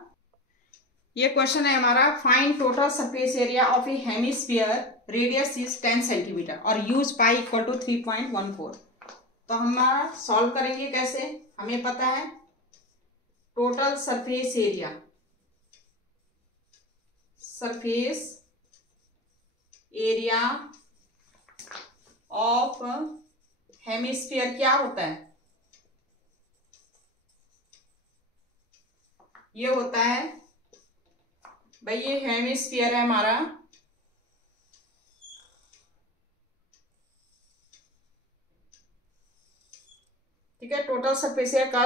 ये क्वेश्चन है हमारा find total surface area of A hemisphere radius is 10 centimetre और यूज पाई इक्वल टू 3.14। तो हमारा सॉल्व करेंगे कैसे, हमें पता है total surface area of hemisphere क्या होता है, ये होता है भाई, ये हेमिस्फीयर है हमारा, ठीक है, total surface area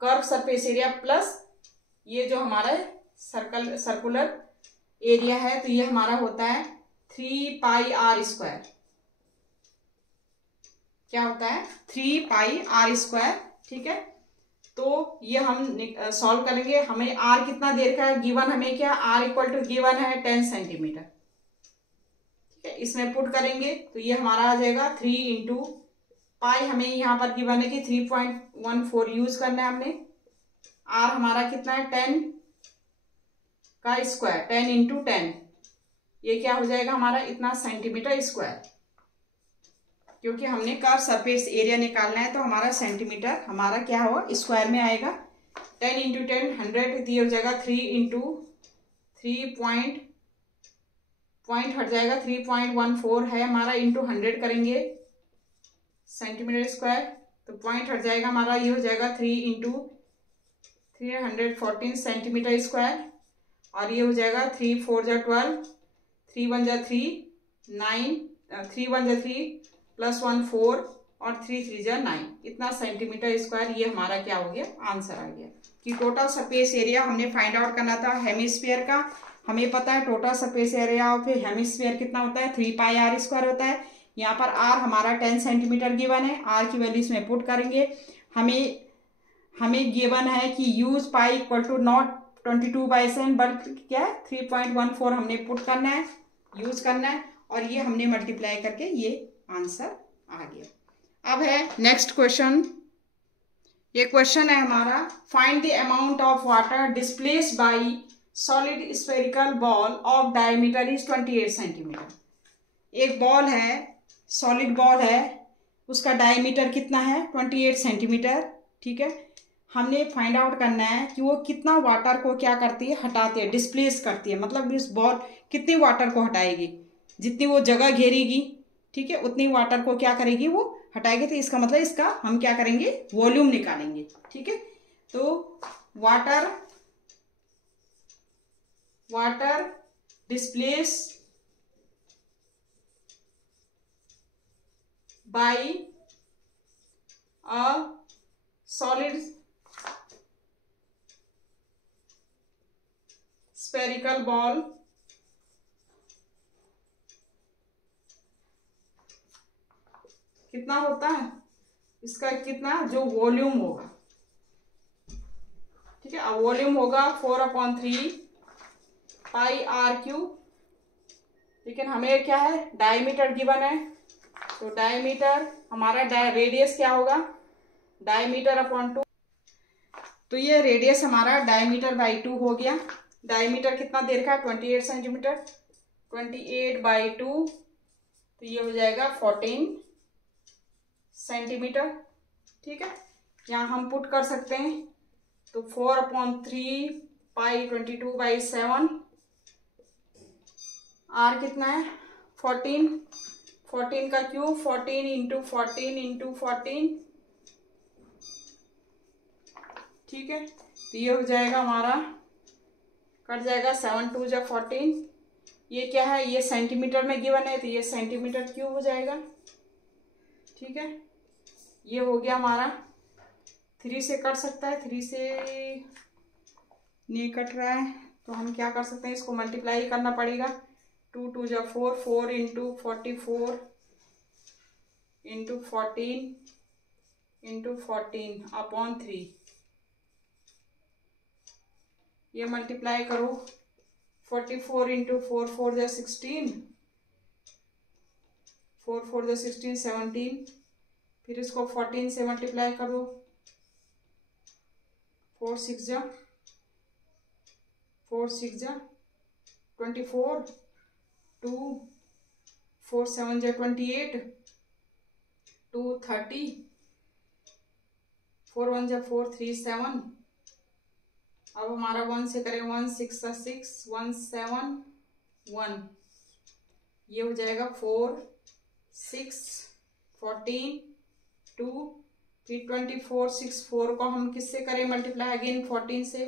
curve surface area plus ये जो हमारा सर्कुलर एरिया है, तो ये हमारा होता है 3 पाई आर स्क्वायर। क्या होता है 3 पाई आर स्क्वायर। ठीक है, तो ये हम सॉल्व करेंगे, हमें आर कितना देर का है गिवन, हमें क्या आर इक्वल टू गिवन है 10 सेंटीमीटर। ठीक है, इसमें पुट करेंगे तो ये हमारा आ जाएगा 3 इंटू पाई, हमें यहाँ पर गिवन है कि 3.14 यूज करना है हमने। आर हमारा कितना है 10 का स्क्वायर, 10 इंटू 10, ये क्या हो जाएगा हमारा इतना सेंटीमीटर स्क्वायर, क्योंकि हमने कर्व सरफेस एरिया निकालना है तो हमारा सेंटीमीटर हमारा क्या होगा स्क्वायर में आएगा। 10 इंटू 10 100, ये हो जाएगा 3 इंटू 3 पॉइंट हट जाएगा 3.14 है हमारा, इंटू 100 करेंगे सेंटीमीटर स्क्वायर, तो पॉइंट हट जाएगा हमारा, ये हो जाएगा 3 इंटू 314 सेंटीमीटर स्क्वायर, और ये हो जाएगा 3 4 जा 12, 3 1 जा 3 9, 3 1 जा 3 प्लस 1 4, और 3 3 जा 9, इतना सेंटीमीटर स्क्वायर ये हमारा क्या हो गया, आंसर आ गया। कि टोटल सरफेस एरिया हमने फाइंड आउट करना था हेमिस्फीयर का। हमें पता है total surface area of hemisphere कितना होता है, 3πr² होता है। यहाँ पर r हमारा 10 सेंटीमीटर गिवन है, r की वैल्यू इसमें पुट करेंगे। हमें गिवन है कि use pi equal to not 22/7 बल्कि क्या है 3.14 हमने पुट करना है, यूज करना है, और ये हमने मल्टीप्लाई करके ये आंसर आ गया। अब है नेक्स्ट क्वेश्चन। ये क्वेश्चन है हमारा, find the amount of water displaced by solid spherical ball of diameter is 28 centimetre. एक बॉल है, सॉलिड बॉल है, उसका डायमीटर कितना है 28 सेंटीमीटर। ठीक है, हमने फाइंड आउट करना है कि वो कितना वाटर को क्या करती है, हटाती है, डिस्प्लेस करती है। मतलब इस बॉल कितनी वाटर को हटाएगी, जितनी वो जगह घेरेगी, ठीक है, उतनी वाटर को क्या करेगी, वो हटाएगी। तो इसका मतलब इसका हम क्या करेंगे, वॉल्यूम निकालेंगे। ठीक है, तो water displace bye a solid spherical ball कितना होता है, इसका कितना जो वॉल्यूम होगा। ठीक है, अब वॉल्यूम होगा 4/3 πr³। लेकिन हमें क्या है, डायमीटर गिवन है, तो डायमीटर हमारा रेडियस क्या होगा, डायमीटर/2। तो ये रेडियस हमारा डायमीटर/2 हो गया। डायमीटर कितना दे रखा है 28 सेंटीमीटर, 28/2, तो ये हो जाएगा 14 सेंटीमीटर। ठीक है, यहाँ हम पुट कर सकते हैं, तो 4/3 π22/7, आर कितना है 14, 14 का क्यूब 14 × 14 × 14। ठीक है, तो ये हो जाएगा हमारा, कट जाएगा 7 2 जा 14। ये क्या है, ये सेंटीमीटर में गिवन है, तो ये सेंटीमीटर क्यूब हो जाएगा। ठीक है, ये हो गया हमारा। 3 से कट सकता है, 3 से नहीं कट रहा है, तो हम क्या कर सकते हैं, इसको मल्टीप्लाई करना पड़ेगा। 2 2 जा 4, 4 × 44 × 14 × 14/3। ये मल्टीप्लाई करो, 44 × 4 4 जा 16, 4 4 जा 16 17, फिर इसको 14 से मल्टीप्लाई करो, 4 6 जा 24, 2 4 7 जा 28, 2 30, 4 1 जा 4 3 7। अब हमारा 1 से करें, 1 6 6 1 7 1, ये हो जाएगा 4 6 14 2, फिर 24 6 4 को हम किससे करें मल्टीप्लाई, अगेन 14 से,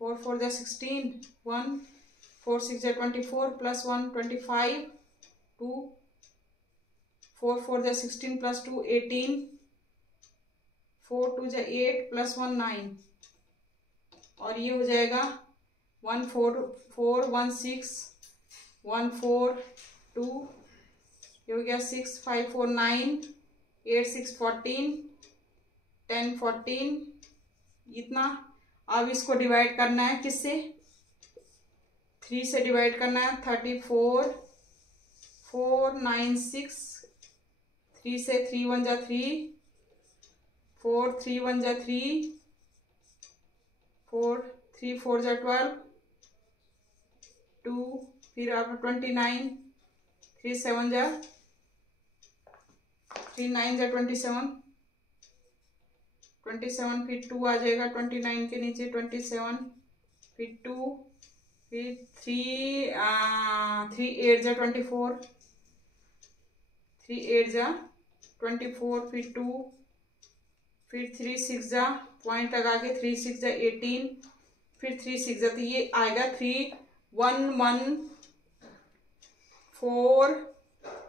4 4 जा 16 1, 4 6 जा 24 प्लस 1 25 2, 4 4 जा 16 प्लस 2 18, 4 2 जा 8 प्लस 1 9, और ये हो जाएगा 1 4 4 1 6 1 4 2, ये हो गया 6 5 4 9 8 6 14 10 14, इतना। अब इसको डिवाइड करना है किससे, 3 से डिवाइड करना है, 34 4 9 6, 3 से 3 1 जा 3, 4 3 1 जा 3, 4 3 4 जा 12 2, फिर अब 29, 3 7 जा 3 9 जा 27, 27 फिर 2 आ जाएगा 29 के नीचे 27, फिर 2, फिर 3 8 जा 24, 3 8 जा 24, फिर 2, फिर 3 6 जा पॉइंट लगा के 3 6 जा 18, फिर 3 6 जा, तो ये आएगा 3 1 1 4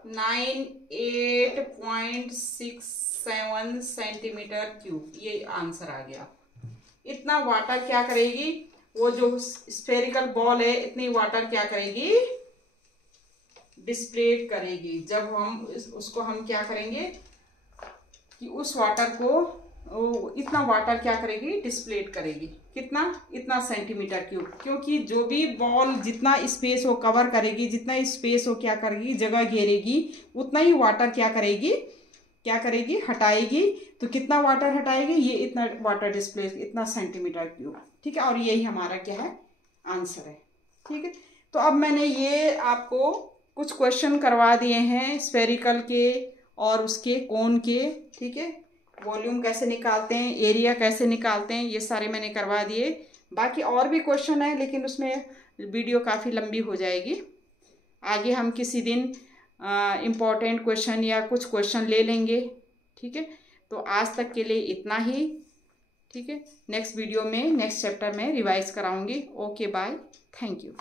98.67 सेंटीमीटर क्यूब, ये आंसर आ गया। इतना वाटर क्या करेगी, वो जो स्फेरिकल बॉल है इतनी वाटर क्या करेगी, डिस्प्लेट करेगी। जब हम उसको हम क्या करेंगे कि उस वाटर को इतना वाटर क्या करेगी, डिस्प्लेट करेगी। कितना, इतना सेंटीमीटर क्यूब, क्योंकि जो भी बॉल जितना स्पेस वो कवर करेगी, जितना स्पेस वो क्या करेगी, जगह घेरेगी, उतना ही वाटर क्या करेगी, हटाएगी। तो कितना वाटर हटाएगी, ये इतना वाटर डिस्प्लेस, इतना सेंटीमीटर क्यूब। ठीक है, और यही हमारा क्या है, आंसर है। ठीक है, तो अब मैंने ये आपको कुछ क्वेश्चन करवा दिए हैं स्फेरिकल के और उसके कोन के। ठीक है, वॉल्यूम कैसे निकालते हैं, एरिया कैसे निकालते हैं, ये सारे मैंने करवा दिए। बाकी और भी क्वेश्चन है, लेकिन उसमें वीडियो काफ़ी लंबी हो जाएगी। आगे हम किसी दिन इम्पॉर्टेंट क्वेश्चन या कुछ क्वेश्चन ले लेंगे। ठीक है, तो आज तक के लिए इतना ही। ठीक है, नेक्स्ट वीडियो में, नेक्स्ट चैप्टर में रिवाइज कराऊंगी। Okay, bye, thank you.